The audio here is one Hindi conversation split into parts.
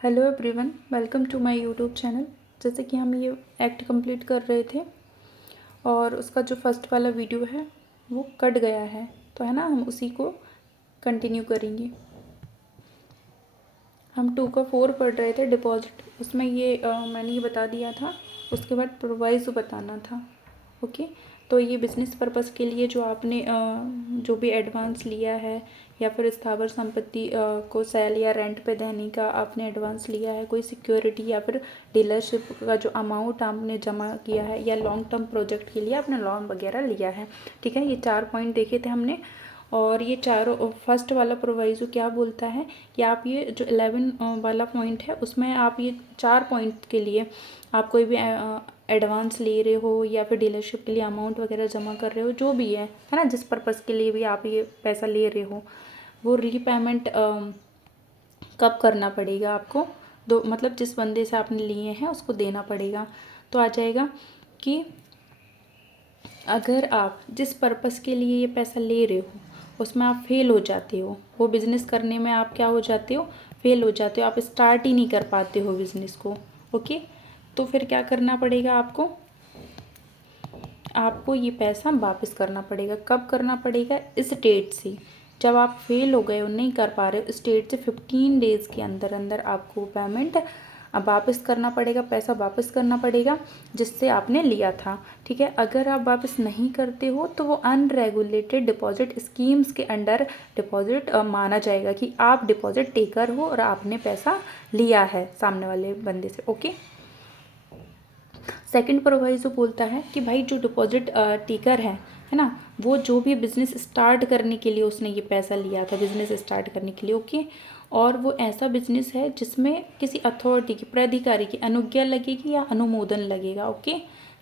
Hello everyone, welcome to my YouTube channel. जैसे कि हम ये एक्ट कंप्लीट कर रहे थे और उसका जो फर्स्ट वाला वीडियो है वो कट गया है, तो है ना, हम उसी को कंटिन्यू करेंगे। हम 2 का 4 पढ़ रहे थे, डिपॉजिट। उसमें ये मैंने ये बता दिया था, उसके बाद प्रोवाइज़ो बताना था। ओके, तो ये बिज़नेस पर्पस के लिए जो आपने जो भी एडवांस लिया है या फिर स्थावर संपत्ति को सेल या रेंट पे देने का आपने एडवांस लिया है, कोई सिक्योरिटी या फिर डीलरशिप का जो अमाउंट आपने जमा किया है, या लॉन्ग टर्म प्रोजेक्ट के लिए आपने लोन वगैरह लिया है। ठीक है, ये 4 पॉइंट देखे थे हमने। और ये चारों, फर्स्ट वाला प्रोवाइज़ो क्या बोलता है कि आप ये जो 11 वाला पॉइंट है उसमें आप ये 4 पॉइंट के लिए आप कोई भी एडवांस ले रहे हो या फिर डीलरशिप के लिए अमाउंट वगैरह जमा कर रहे हो, जो भी है ना, जिस पर्पज़ के लिए भी आप ये पैसा ले रहे हो, वो रीपेमेंट कब करना पड़ेगा आपको। दो मतलब जिस बंदे से आपने लिए हैं उसको देना पड़ेगा। तो आ जाएगा कि अगर आप जिस पर्पज़ के लिए ये पैसा ले रहे हो उसमें आप फेल हो जाते हो, वो बिज़नेस करने में आप क्या हो जाते हो, फेल हो जाते हो, आप स्टार्ट ही नहीं कर पाते हो बिज़नेस को। ओके, तो फिर क्या करना पड़ेगा आपको ये पैसा वापस करना पड़ेगा। कब करना पड़ेगा? इस डेट से, जब आप फेल हो गए हो, नहीं कर पा रहे हो, इस डेट से 15 डेज़ के अंदर अंदर आपको पेमेंट वापस करना पड़ेगा, पैसा वापस करना पड़ेगा जिससे आपने लिया था। ठीक है, अगर आप वापस नहीं करते हो तो वो अनरेगुलेटेड डिपॉजिट स्कीम्स के अंडर डिपॉजिट माना जाएगा कि आप डिपॉजिट टेकर हो और आपने पैसा लिया है सामने वाले बंदे से। ओके, सेकंड प्रोवाइज़ो बोलता है कि भाई जो डिपॉजिट टेकर है ना, वो जो भी बिज़नेस स्टार्ट करने के लिए उसने ये पैसा लिया था, बिज़नेस स्टार्ट करने के लिए। ओके, और वो ऐसा बिज़नेस है जिसमें किसी अथॉरिटी की, प्राधिकारी की अनुज्ञा लगेगी या अनुमोदन लगेगा। ओके,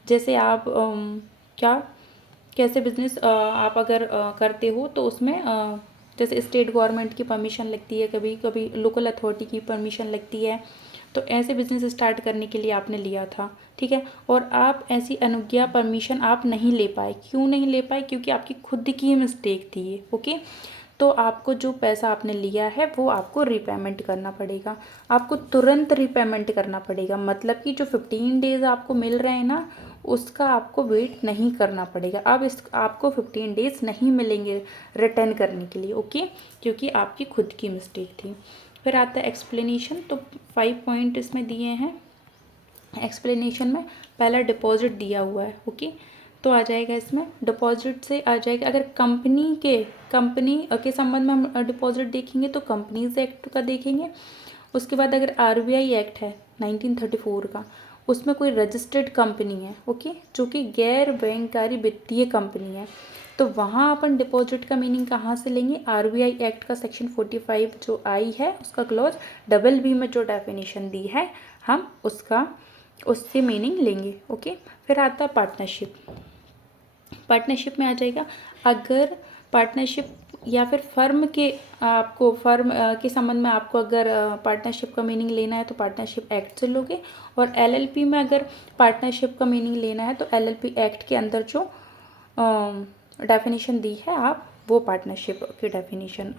जैसे आप क्या कैसे बिज़नेस आप अगर करते हो तो उसमें जैसे स्टेट गवर्नमेंट की परमिशन लगती है, कभी कभी लोकल अथॉरिटी की परमिशन लगती है। तो ऐसे बिज़नेस स्टार्ट करने के लिए आपने लिया था। ठीक है, और आप ऐसी अनुज्ञा, परमिशन आप नहीं ले पाए। क्यों नहीं ले पाए? क्योंकि आपकी खुद की मिस्टेक थी ये। ओके, तो आपको जो पैसा आपने लिया है वो आपको रीपेमेंट करना पड़ेगा, आपको तुरंत रीपेमेंट करना पड़ेगा। मतलब कि जो 15 डेज़ आपको मिल रहे हैं ना, उसका आपको वेट नहीं करना पड़ेगा। अब आपको 15 डेज़ नहीं मिलेंगे रिटर्न करने के लिए। ओके, क्योंकि आपकी खुद की मिस्टेक थी। फिर आता है एक्सप्लेनेशन। तो 5 पॉइंट इसमें दिए हैं। एक्सप्लेनेशन में पहला डिपॉजिट दिया हुआ है। ओके, तो आ जाएगा इसमें डिपॉजिट से आ जाएगा, अगर कंपनी के संबंध में हम डिपॉजिट देखेंगे तो कंपनीज एक्ट का देखेंगे। उसके बाद अगर आरबीआई एक्ट है 1934 का, उसमें कोई रजिस्टर्ड कंपनी है, ओके, जो कि गैर बैंककारी वित्तीय कंपनी है, तो वहाँ अपन डिपॉजिट का मीनिंग कहाँ से लेंगे? आरबीआई एक्ट का सेक्शन 45 जो आई है उसका क्लॉज डबल बी में जो डेफिनेशन दी है, हम उससे मीनिंग लेंगे। ओके, फिर आता है पार्टनरशिप। पार्टनरशिप में आ जाएगा, अगर पार्टनरशिप या फिर फर्म के के संबंध में आपको अगर पार्टनरशिप का मीनिंग लेना है तो पार्टनरशिप एक्ट से लोगे, और एलएलपी में अगर पार्टनरशिप का मीनिंग लेना है तो एलएलपी एक्ट के अंदर जो डेफिनेशन दी है आप वो पार्टनरशिप की डेफिनेशन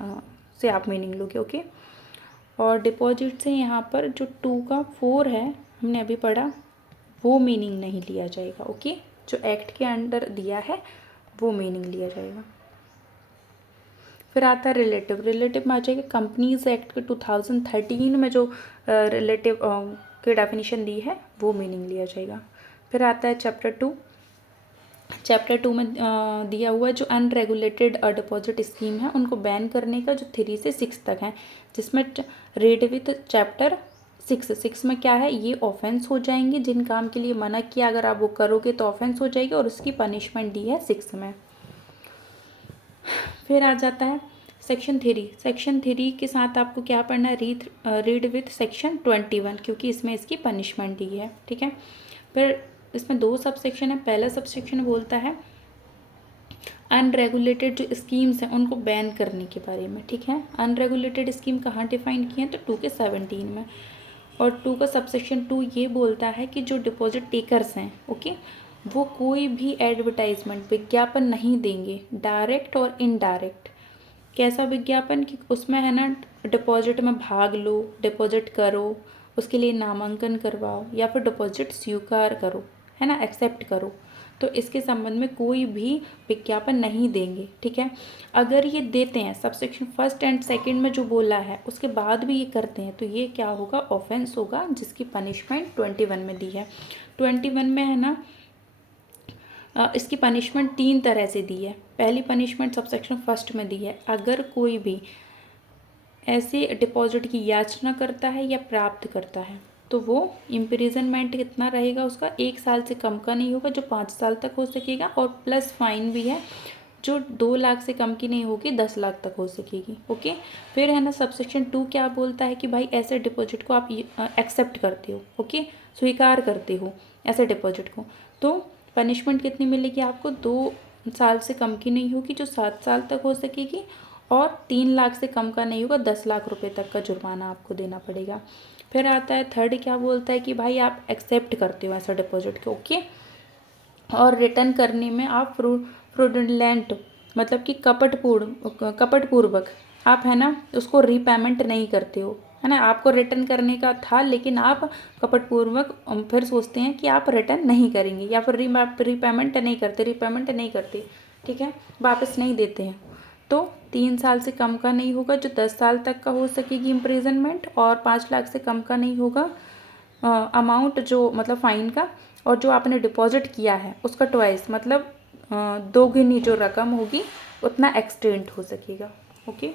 से आप मीनिंग लोगे। ओके, और डिपॉजिट से यहाँ पर जो 2 का 4 है हमने अभी पढ़ा, वो मीनिंग नहीं लिया जाएगा। ओके, जो एक्ट के अंडर दिया है वो मीनिंग लिया जाएगा। फिर आता है रिलेटिव। रिलेटिव में आ जाएगा कंपनीज एक्ट के 2013 में जो रिलेटिव की डेफिनेशन दी है वो मीनिंग लिया जाएगा। फिर आता है चैप्टर 2। चैप्टर 2 में दिया हुआ जो अनरेगुलेटेड डिपॉजिट स्कीम है उनको बैन करने का, जो 3 से 6 तक है, जिसमें रीड विथ चैप्टर 6 में क्या है, ये ऑफेंस हो जाएंगे। जिन काम के लिए मना किया अगर आप वो करोगे तो ऑफेंस हो जाएगी, और उसकी पनिशमेंट दी है 6 में। फिर आ जाता है सेक्शन 3। सेक्शन 3 के साथ आपको क्या पढ़ना है? रीड विथ सेक्शन 21, क्योंकि इसमें इसकी पनिशमेंट दी है। ठीक है, फिर इसमें 2 सब सेक्शन है। पहला सब सेक्शन बोलता है अनरेगुलेटेड जो स्कीम्स हैं उनको बैन करने के बारे में। ठीक है, अनरेगुलेटेड स्कीम कहाँ डिफाइन की हैं? तो 2 के 17 में। और 2 का सबसेक्शन 2 ये बोलता है कि जो डिपॉजिट टेकर्स हैं, ओके, वो कोई भी एडवर्टाइजमेंट, विज्ञापन नहीं देंगे, डायरेक्ट और इनडायरेक्ट, कैसा विज्ञापन कि उसमें है ना डिपॉजिट में भाग लो, डिपॉजिट करो, उसके लिए नामांकन करवाओ या फिर डिपॉजिट स्वीकार करो, है ना, एक्सेप्ट करो। तो इसके संबंध में कोई भी विज्ञापन नहीं देंगे, ठीक है। अगर ये देते हैं सबसेक्शन फर्स्ट एंड सेकंड में जो बोला है उसके बाद भी ये करते हैं तो ये क्या होगा, ऑफेंस होगा, जिसकी पनिशमेंट 21 में दी है। 21 में है ना इसकी पनिशमेंट 3 तरह से दी है। पहली पनिशमेंट सबसेक्शन फर्स्ट में दी है, अगर कोई भी ऐसे डिपॉजिट की याचना करता है या प्राप्त करता है तो वो इम्प्रिजनमेंट कितना रहेगा उसका, 1 साल से कम का नहीं होगा जो 5 साल तक हो सकेगा, और प्लस फाइन भी है जो 2 लाख से कम की नहीं होगी, 10 लाख तक हो सकेगी। ओके, फिर है ना सबसेक्शन 2 क्या बोलता है कि भाई ऐसे डिपॉजिट को आप एक्सेप्ट करते हो, ओके, स्वीकार करते हो ऐसे डिपॉजिट को, तो पनिशमेंट कितनी मिलेगी आपको, 2 साल से कम की नहीं होगी जो 7 साल तक हो सकेगी, और 3 लाख से कम का नहीं होगा, 10 लाख रुपए तक का जुर्माना आपको देना पड़ेगा। फिर आता है थर्ड, क्या बोलता है कि भाई आप एक्सेप्ट करते हो ऐसा डिपॉजिट को, ओके, और रिटर्न करने में आप फ्रॉडुलेंट मतलब कि कपटपूर्वक आप है ना उसको रीपेमेंट नहीं करते हो, है ना, आपको रिटर्न करने का था लेकिन आप कपटपूर्वक फिर सोचते हैं कि आप रिटर्न नहीं करेंगे या फिर रीपेमेंट नहीं करते, ठीक है, वापस नहीं देते हैं, तो 3 साल से कम का नहीं होगा जो 10 साल तक का हो सकेगी इम्प्रिजनमेंट, और 5 लाख से कम का नहीं होगा अमाउंट जो मतलब फ़ाइन का, और जो आपने डिपॉजिट किया है उसका ट्वाइस मतलब 2 गुनी जो रकम होगी उतना एक्सटेंड हो सकेगा। ओके,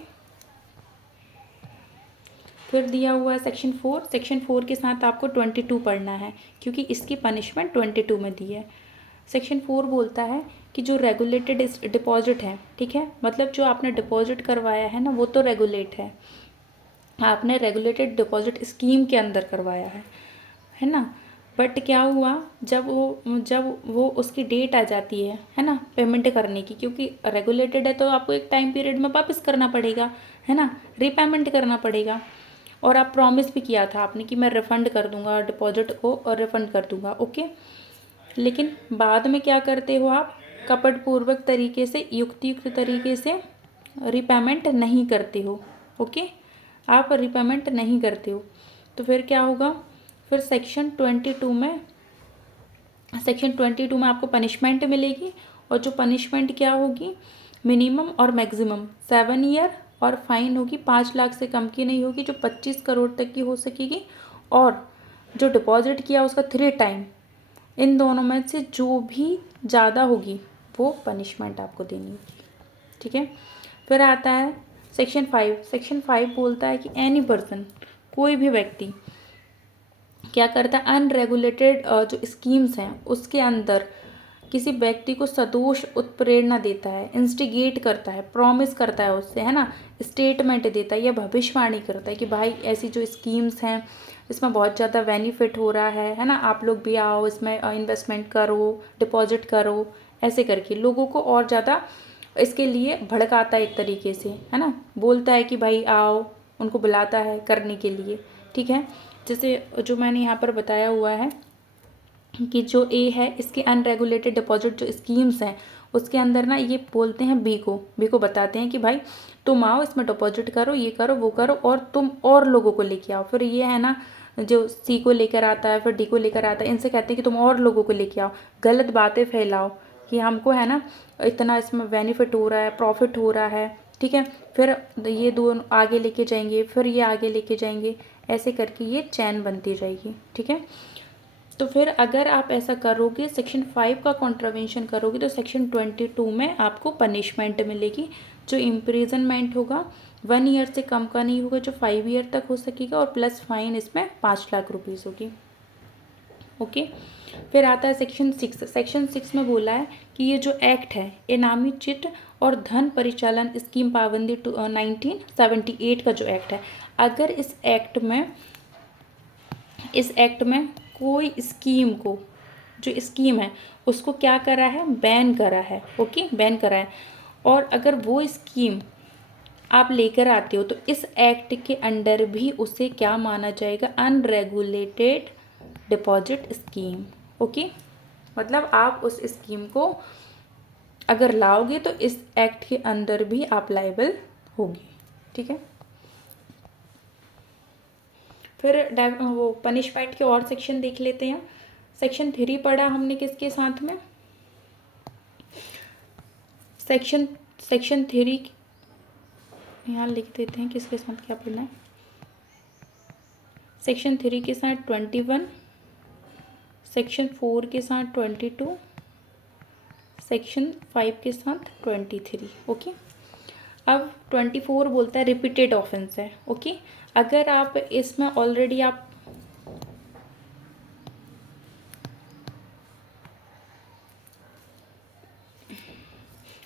फिर दिया हुआ है सेक्शन 4। सेक्शन 4 के साथ आपको 22 पढ़ना है क्योंकि इसकी पनिशमेंट 22 में दी है। सेक्शन 4 बोलता है कि जो रेगुलेटेड डिपॉजिट है, ठीक है, मतलब जो आपने डिपॉजिट करवाया है ना वो तो रेगुलेट है, आपने रेगुलेटेड डिपॉजिट स्कीम के अंदर करवाया है ना, बट क्या हुआ जब वो उसकी डेट आ जाती है ना पेमेंट करने की, क्योंकि रेगुलेटेड है तो आपको एक टाइम पीरियड में वापस करना पड़ेगा, है ना, रीपेमेंट करना पड़ेगा, और आप प्रॉमिस भी किया था आपने कि मैं रिफ़ंड कर दूंगा डिपॉजिट को और रिफ़ंड कर दूंगा, ओके, लेकिन बाद में क्या करते हो आप, कपटपूर्वक तरीके से युक्तियुक्त तरीके से रीपेमेंट नहीं करते हो, ओके, आप रीपेमेंट नहीं करते हो, तो फिर क्या होगा, फिर सेक्शन 22 में आपको पनिशमेंट मिलेगी, और जो पनिशमेंट क्या होगी, मिनिमम और मैक्सिमम 7 ईयर, और फाइन होगी 5 लाख से कम की नहीं होगी जो 25 करोड़ तक की हो सकेगी, और जो डिपॉजिट किया उसका 3 टाइम, इन दोनों में से जो भी ज़्यादा होगी वो पनिशमेंट आपको देनी होगी, ठीक है। फिर आता है सेक्शन 5। सेक्शन 5 बोलता है कि एनी पर्सन, कोई भी व्यक्ति क्या करता है, अनरेगुलेटेड जो स्कीम्स हैं उसके अंदर किसी व्यक्ति को सदोष उत्प्रेरणा देता है, इंस्टिगेट करता है, प्रॉमिस करता है उससे, है ना, स्टेटमेंट देता है या भविष्यवाणी करता है कि भाई ऐसी जो स्कीम्स हैं इसमें बहुत ज़्यादा बेनिफिट हो रहा है ना, आप लोग भी आओ इसमें इन्वेस्टमेंट करो, डिपॉजिट करो, ऐसे करके लोगों को और ज़्यादा इसके लिए भड़काता है एक तरीके से, है ना, बोलता है कि भाई आओ, उनको बुलाता है करने के लिए, ठीक है। जैसे जो मैंने यहाँ पर बताया हुआ है कि जो ए है इसके अनरेगुलेटेड डिपॉजिट जो स्कीम्स हैं उसके अंदर ना ये बोलते हैं बी को बताते हैं कि भाई तुम आओ इसमें डिपॉजिट करो, ये करो वो करो, और तुम और लोगों को लेके आओ, फिर ये है ना जो सी को लेकर आता है फिर डी को लेकर आता है, इनसे कहते हैं कि तुम और लोगों को लेके आओ, गलत बातें फैलाओ कि हमको है ना इतना इसमें बेनिफिट हो रहा है, प्रॉफिट हो रहा है, ठीक है, फिर ये दोनों आगे लेके जाएंगे, फिर ये आगे लेके जाएंगे, ऐसे करके ये चैन बनती जाएगी, ठीक है। तो फिर अगर आप ऐसा करोगे, सेक्शन 5 का कॉन्ट्रावेंशन करोगे, तो सेक्शन 22 में आपको पनिशमेंट मिलेगी, जो इम्प्रिजनमेंट होगा 1 ईयर से कम का नहीं होगा जो 5 ईयर तक हो सकेगा, और प्लस फाइन इसमें 5 लाख रुपीज़ होगी, ओके। फिर आता है सेक्शन 6। सेक्शन 6 में बोला है कि ये जो एक्ट है इनामी चिट और धन परिचालन स्कीम पाबंदी 1978 का जो एक्ट है, अगर इस एक्ट में कोई स्कीम को, जो स्कीम है उसको क्या करा है, बैन करा है, ओके, बैन करा है, और अगर वो स्कीम आप लेकर आते हो तो इस एक्ट के अंडर भी उसे क्या माना जाएगा, अनरेगुलेटेड डिपॉजिट स्कीम, ओके, मतलब आप उस स्कीम को अगर लाओगे तो इस एक्ट के अंदर भी आप लायबल होगी। ठीक है, फिर वो पनिशमेंट के और सेक्शन देख लेते हैं। सेक्शन 3 पढ़ा हमने किसके साथ में, सेक्शन 3 यहाँ लिख देते हैं किसके साथ क्या पढ़ना है। सेक्शन 3 के साथ 21, सेक्शन 4 के साथ 22, सेक्शन 5 के साथ 23। ओके, अब 24 बोलता है रिपीटेड ऑफेंस है। ओके, अगर आप इसमें ऑलरेडी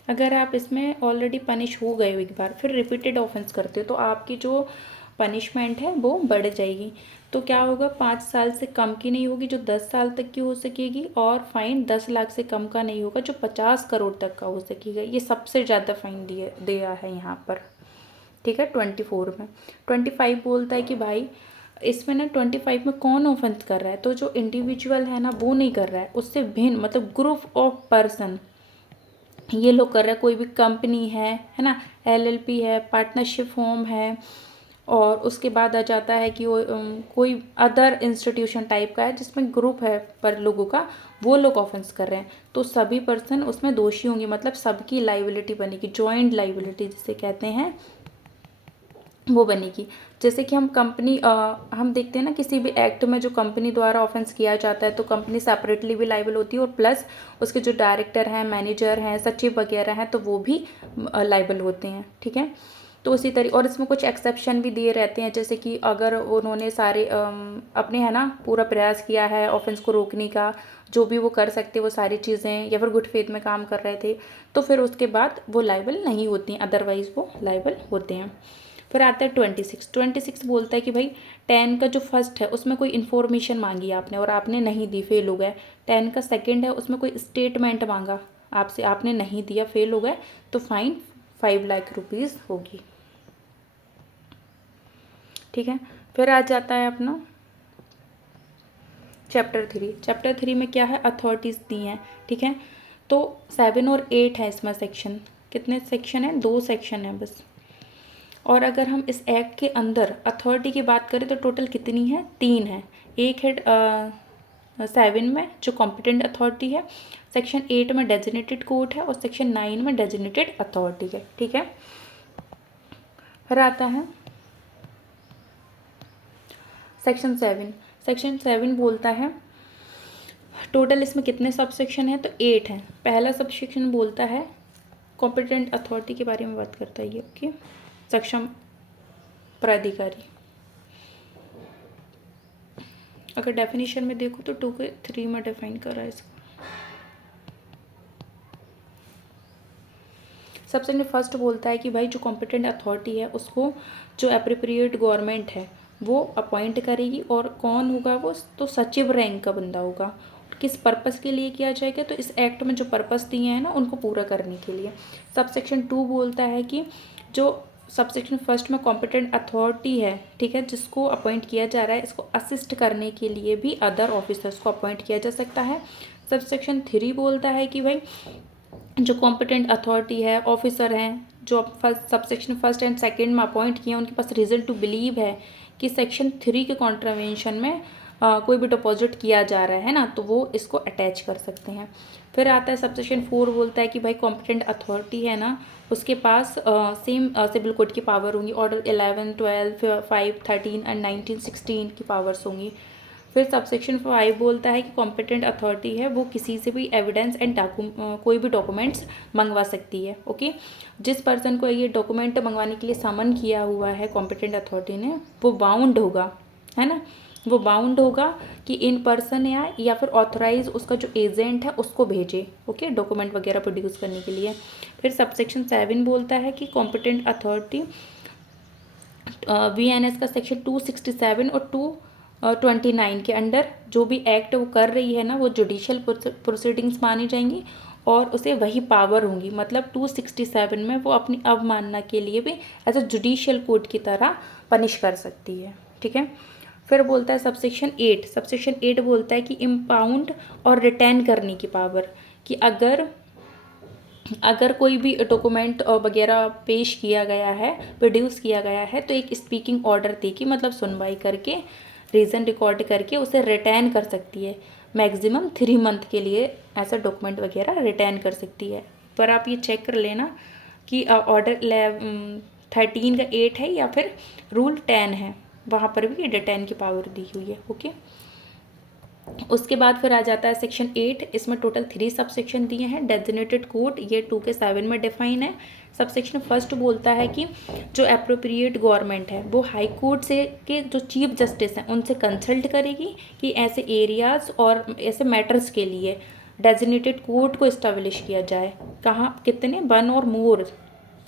अगर आप इसमें ऑलरेडी पनिश हो गए हो एक बार, फिर रिपीटेड ऑफेंस करते हो तो आपकी जो पनिशमेंट है वो बढ़ जाएगी। तो क्या होगा, 5 साल से कम की नहीं होगी जो 10 साल तक की हो सकेगी, और फाइन 10 लाख से कम का नहीं होगा जो 50 करोड़ तक का हो सकेगा। ये सबसे ज़्यादा फाइन दिया है यहाँ पर। ठीक है, 24 में। 25 बोलता है कि भाई इसमें ना 25 में कौन ऑफेंस कर रहा है, तो जो इंडिविजुअल है ना वो नहीं कर रहा है, उससे भिन्न मतलब ग्रुप ऑफ पर्सन ये लोग कर रहे हैं। कोई भी कंपनी है ना, LLP है, पार्टनरशिप फॉर्म है, और उसके बाद आ जाता है कि वो कोई अदर इंस्टीट्यूशन टाइप का है जिसमें ग्रुप है पर लोगों का, वो लोग ऑफेंस कर रहे हैं, तो सभी पर्सन उसमें दोषी होंगे। मतलब सबकी लाइबिलिटी बनेगी, जॉइंट लाइबिलिटी जिसे कहते हैं वो बनेगी। जैसे कि हम हम देखते हैं ना किसी भी एक्ट में जो कंपनी द्वारा ऑफेंस किया जाता है तो कंपनी सेपरेटली भी लाइबल होती है, और प्लस उसके जो डायरेक्टर हैं, मैनेजर हैं, सचिव वगैरह हैं, तो वो भी लाइबल होते हैं। ठीक है, तो उसी तरीके, और इसमें कुछ एक्सेप्शन भी दिए रहते हैं, जैसे कि अगर उन्होंने सारे अपने है ना पूरा प्रयास किया है ऑफेंस को रोकने का, जो भी वो कर सकते वो सारी चीज़ें, या फिर गुड फेथ में काम कर रहे थे, तो फिर उसके बाद वो लाइबल नहीं होती हैं, अदरवाइज वो लाइबल होते हैं। फिर आता है 26 बोलता है कि भाई 10 का जो फर्स्ट है उसमें कोई इन्फॉर्मेशन मांगी आपने और आपने नहीं दी, फेल हो गए। 10 का सेकंड है उसमें कोई स्टेटमेंट मांगा आपसे, आपने नहीं दिया, फेल हो गए, तो फाइन 5 लाख रुपीज़ होगी। ठीक है, फिर आ जाता है अपना चैप्टर 3 में क्या है, अथॉरिटीज़ दी हैं। ठीक है, तो 7 और 8 है इसमें सेक्शन। कितने सेक्शन हैं, 2 सेक्शन है बस। और अगर हम इस एक्ट के अंदर अथॉरिटी की बात करें तो टोटल कितनी है, 3 है। एक है 7 में जो कॉम्पिटेंट अथॉरिटी है, सेक्शन 8 में डेजिग्नेटेड कोर्ट है, और सेक्शन 9 में डेजिग्नेटेड अथॉरिटी है। ठीक है, फिर आता है सेक्शन 7 बोलता है, टोटल इसमें कितने सब सेक्शन है, तो 8 है। पहला सब सेक्शन बोलता है कॉम्पिटेंट अथॉरिटी के बारे में बात करता है ये। ओके, सक्षम प्राधिकारी। अगर डेफिनेशन में देखो तो 2 के 3 में डिफाइन करा है इसको। सबसे फर्स्ट बोलता है कि भाई जो कॉम्पिटेंट अथॉरिटी है उसको जो एप्रोप्रिएट गवर्नमेंट है वो अपॉइंट करेगी, और कौन होगा वो, तो सचिव रैंक का बंदा होगा। किस पर्पस के लिए किया जाएगा, तो इस एक्ट में जो पर्पस दिए हैं ना उनको पूरा करने के लिए। सबसेक्शन 2 बोलता है कि जो सबसेक्शन फर्स्ट में कॉम्पिटेंट अथॉरिटी है, ठीक है, जिसको अपॉइंट किया जा रहा है, इसको असिस्ट करने के लिए भी अदर ऑफिसर्स को अपॉइंट किया जा सकता है। सबसेक्शन 3 बोलता है कि भाई जो कॉम्पिटेंट अथॉरिटी है, ऑफिसर हैं जो सबसेक्शन फर्स्ट एंड सेकंड में अपॉइंट किए हैं, उनके पास रीज़न टू बिलीव है कि सेक्शन 3 के कॉन्ट्रावेंशन में कोई भी डिपॉजिट किया जा रहा है ना, तो वो इसको अटैच कर सकते हैं। फिर आता है सबसेक्शन 4 बोलता है कि भाई कॉम्पिटेंट अथॉरिटी है ना, उसके पास सेम सिविल कोड की पावर होंगी, ऑर्डर 11, 12, 5, 13 एंड 19, 16 की पावर्स होंगी। फिर सबसेक्शन 5 बोलता है कि कॉम्पिटेंट अथॉरिटी है वो किसी से भी एविडेंस एंड कोई भी डॉक्यूमेंट्स मंगवा सकती है। ओके, जिस पर्सन को ये डॉक्यूमेंट मंगवाने के लिए समन किया हुआ है कॉम्पिटेंट अथॉरिटी ने, वो बाउंड होगा, है ना, वो बाउंड होगा कि इन पर्सन या फिर ऑथराइज उसका जो एजेंट है उसको भेजे, ओके, डॉक्यूमेंट वगैरह प्रोड्यूस करने के लिए। फिर सबसेक्शन 7 बोलता है कि कॉम्पिटेंट अथॉरिटी VNS का सेक्शन 267 और 229 के अंडर जो भी एक्ट वो कर रही है ना, वो जुडिशियल प्रोसीडिंग्स मानी जाएंगी और उसे वही पावर होंगी। मतलब 267 में वो अपनी अवमानना के लिए भी एज अ जुडिशियल कोर्ट की तरह पनिश कर सकती है। ठीक है, फिर बोलता है सबसेक्शन 8 बोलता है कि इम्पाउंड और रिटर्न करने की पावर, कि अगर अगर कोई भी डॉक्यूमेंट वगैरह पेश किया गया है, प्रोड्यूस किया गया है, तो एक स्पीकिंग ऑर्डर देके मतलब सुनवाई करके रीज़न रिकॉर्ड करके उसे रिटर्न कर सकती है। मैक्सिमम 3 मंथ के लिए ऐसा डॉक्यूमेंट वगैरह रिटर्न कर सकती है। पर आप ये चेक कर लेना कि ऑर्डर 13 का 8 है या फिर रूल 10 है, वहाँ पर भी रिटर्न की पावर दी हुई है। ओके, उसके बाद फिर आ जाता है सेक्शन 8। इसमें टोटल 3 सब सेक्शन दिए हैं। डेजिग्नेटेड कोर्ट ये 2 के 7 में डिफाइन है। सब सेक्शन फर्स्ट बोलता है कि जो अप्रोप्रिएट गवर्नमेंट है वो हाई कोर्ट से के जो चीफ जस्टिस हैं उनसे कंसल्ट करेगी कि ऐसे एरियाज़ और ऐसे मैटर्स के लिए डेजिग्नेटेड कोर्ट को इस्टेब्लिश किया जाए। कहाँ, कितने, 1 और मोर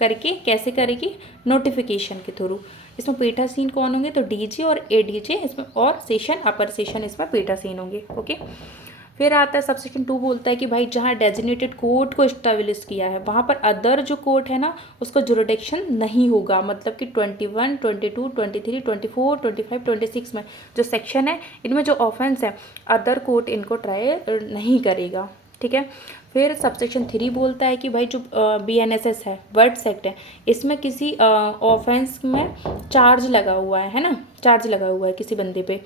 करके कैसे करेगी, नोटिफिकेशन के थ्रू। इसमें पीठासीन कौन होंगे, तो डीजे और एडीजे इसमें, और सेशन अपर सेशन इसमें पीठासीन होंगे। ओके, फिर आता है सब सेक्शन 2 बोलता है कि भाई जहाँ डेजिग्नेटेड कोर्ट को इस्टेब्लिश किया है वहाँ पर अदर जो कोर्ट है ना उसका जुरिडिक्शन नहीं होगा। मतलब कि 21, 22, 23, 24, 25, 26 में जो सेक्शन है इनमें जो ऑफेंस है अदर कोर्ट इनको ट्राई नहीं करेगा। ठीक है, फिर सबसेक्शन 3 बोलता है कि भाई जो BNSS है, वर्ड्स एक्ट है, इसमें किसी ऑफेंस में चार्ज लगा हुआ है ना, चार्ज लगा हुआ है किसी बंदे पे,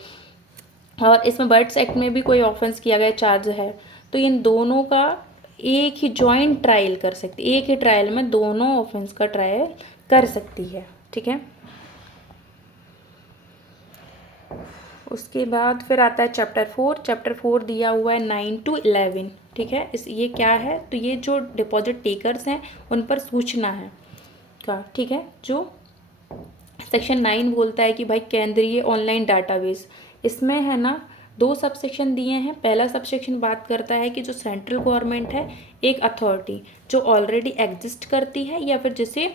और इसमें वर्ड्स एक्ट में भी कोई ऑफेंस किया गया चार्ज है, तो इन दोनों का एक ही जॉइंट ट्रायल कर सकती, एक ही ट्रायल में दोनों ऑफेंस का ट्रायल कर सकती है। ठीक है, उसके बाद फिर आता है चैप्टर 4। चैप्टर 4 दिया हुआ है 9 to 11। ठीक है, ये क्या है, तो ये जो डिपॉजिट टेकर्स हैं उन पर सूचना है का। ठीक है, जो सेक्शन 9 बोलता है कि भाई केंद्रीय ऑनलाइन डाटाबेस, इसमें है ना 2 सब सेक्शन दिए हैं। पहला सब सेक्शन बात करता है कि जो सेंट्रल गवर्नमेंट है एक अथॉरिटी जो ऑलरेडी एग्जिस्ट करती है या फिर जिसे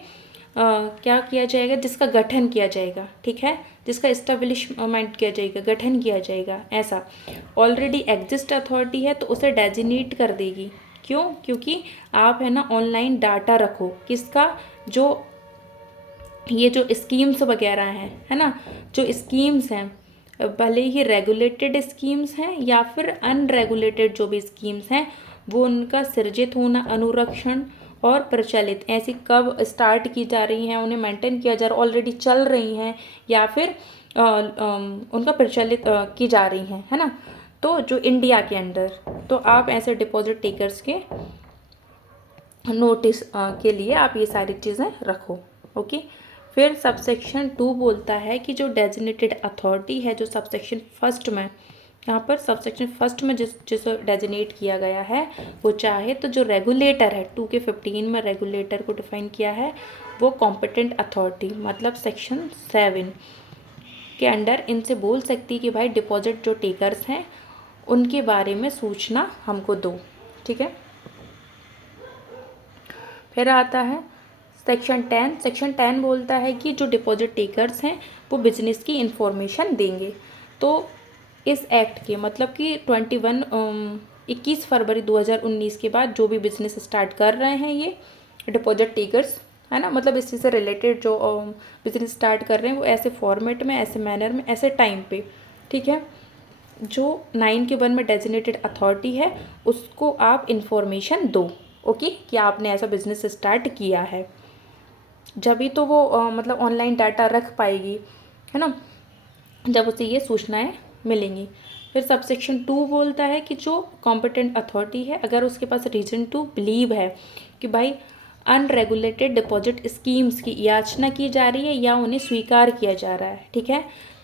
क्या किया जाएगा, जिसका गठन किया जाएगा। ठीक है, जिसका इस्टेब्लिशमेंट किया जाएगा, गठन किया जाएगा, ऐसा ऑलरेडी एग्जिस्ट अथॉरिटी है तो उसे डेजिग्नेट कर देगी। क्यों, क्योंकि आप है ना ऑनलाइन डाटा रखो किसका, जो ये जो स्कीम्स वगैरह हैं, है ना, जो स्कीम्स हैं भले ही रेगुलेटेड स्कीम्स हैं या फिर अनरेगुलेटेड जो भी स्कीम्स हैं, वो उनका सृजित होना, अनुरक्षण और प्रचलित ऐसी कब स्टार्ट की जा रही हैं, उन्हें मेंटेन किया जा रहा, ऑलरेडी चल रही हैं या फिर उनका प्रचलित की जा रही हैं, है ना, तो जो इंडिया के अंदर, तो आप ऐसे डिपॉजिट टेकर्स के नोटिस के लिए आप ये सारी चीज़ें रखो। ओके, फिर सबसेक्शन 2 बोलता है कि जो डेजिग्नेटेड अथॉरिटी है, जो सबसेक्शन फर्स्ट में, यहाँ पर सबसेक्शन फर्स्ट में जिसे डेजिग्नेट किया गया है वो चाहे तो जो रेगुलेटर है 2 के 15 में रेगुलेटर को डिफाइन किया है वो कॉम्पिटेंट अथॉरिटी मतलब सेक्शन 7 के अंडर इनसे बोल सकती कि भाई डिपॉजिट जो टेकर्स हैं उनके बारे में सूचना हमको दो। ठीक है, फिर आता है सेक्शन 10। सेक्शन 10 बोलता है कि जो डिपॉजिट टेकर्स हैं वो बिजनेस की इंफॉर्मेशन देंगे। तो इस एक्ट के मतलब कि 21 फरवरी 2019 के बाद जो भी बिजनेस स्टार्ट कर रहे हैं ये डिपॉजिट टेकर्स, है ना, मतलब इसी से रिलेटेड जो बिजनेस स्टार्ट कर रहे हैं वो ऐसे फॉर्मेट में, ऐसे मैनर में, ऐसे टाइम पे, ठीक है, जो 9 के 1 में डेजिग्नेटेड अथॉरिटी है उसको आप इंफॉर्मेशन दो। ओके, कि आपने ऐसा बिजनेस स्टार्ट किया है, जब ही तो वो मतलब ऑनलाइन डाटा रख पाएगी, है ना, जब उसे ये सूचनाएं मिलेंगी। फिर सबसेक्शन 2 बोलता है कि जो कॉम्पिटेंट अथॉरिटी है अगर उसके पास रीजन टू बिलीव है कि भाई अनरेगुलेटेड डिपॉजिट स्कीम्स की याचना की जा रही है या उन्हें स्वीकार किया जा रहा है, ठीक है,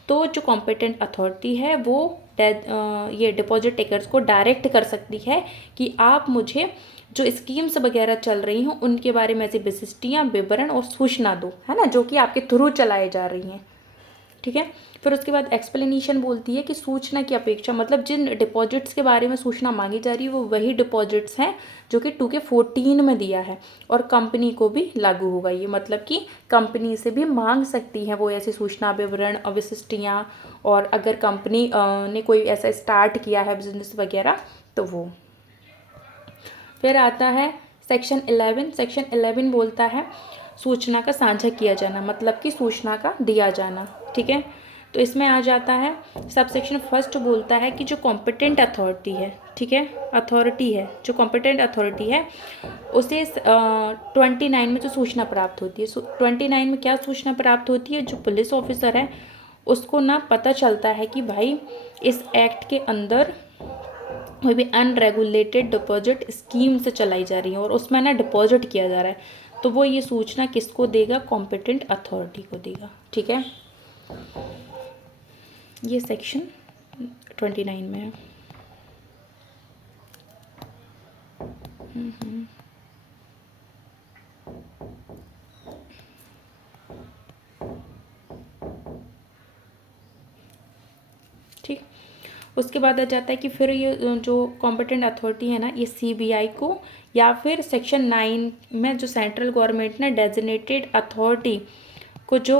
तो जो कॉम्पिटेंट अथॉरिटी है वो ये डिपॉजिट टेकर्स को डायरेक्ट कर सकती है कि आप मुझे जो स्कीम्स वगैरह चल रही हैं उनके बारे में ऐसी विशिष्टियाँ, विवरण और सूचना दो, है ना, जो कि आपके थ्रू चलाए जा रही हैं। ठीक है, फिर उसके बाद एक्सप्लेनेशन बोलती है कि सूचना की अपेक्षा मतलब जिन डिपॉजिट्स के बारे में सूचना मांगी जा रही है वो वही डिपॉजिट्स हैं जो कि 2 के 14 में दिया है और कंपनी को भी लागू होगा ये, मतलब कि कंपनी से भी मांग सकती है वो ऐसी सूचना, विवरण, विशिष्टियाँ, और अगर कंपनी ने कोई ऐसा स्टार्ट किया है बिजनेस वगैरह तो वो। फिर आता है सेक्शन 11। सेक्शन 11 बोलता है सूचना का साझा किया जाना, मतलब कि सूचना का दिया जाना। ठीक है, तो इसमें आ जाता है सबसेक्शन फर्स्ट बोलता है कि जो कॉम्पिटेंट अथॉरिटी है, ठीक है, अथॉरिटी है, जो कॉम्पिटेंट अथॉरिटी है उसे 29 में जो सूचना प्राप्त होती है, 29 में क्या सूचना प्राप्त होती है, जो पुलिस ऑफिसर है उसको ना पता चलता है कि भाई इस एक्ट के अंदर कोई भी अनरेगुलेटेड डिपॉजिट स्कीम से चलाई जा रही है और उसमें ना डिपॉजिट किया जा रहा है, तो वो ये सूचना किसको देगा, कॉम्पिटेंट अथॉरिटी को देगा, ठीक है। ये सेक्शन 29 में है। ठीक, उसके बाद आ जाता है कि फिर ये जो कॉम्पिटेंट अथॉरिटी है ना, ये सीबीआई को या फिर सेक्शन 9 में जो सेंट्रल गवर्नमेंट ने डेजिग्नेटेड अथॉरिटी को जो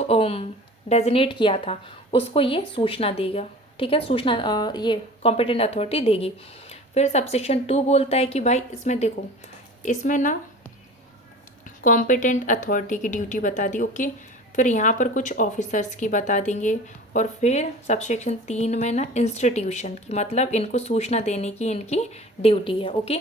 डेजिग्नेट किया था उसको ये सूचना देगा, ठीक है, सूचना ये कॉम्पिटेंट अथॉरिटी देगी। फिर सबसेक्शन 2 बोलता है कि भाई इसमें देखो, इसमें ना कॉम्पिटेंट अथॉरिटी की ड्यूटी बता दी, ओके। फिर यहाँ पर कुछ ऑफिसर्स की बता देंगे और फिर सबसेक्शन 3 में ना इंस्टीट्यूशन की, मतलब इनको सूचना देने की इनकी ड्यूटी है, ओके।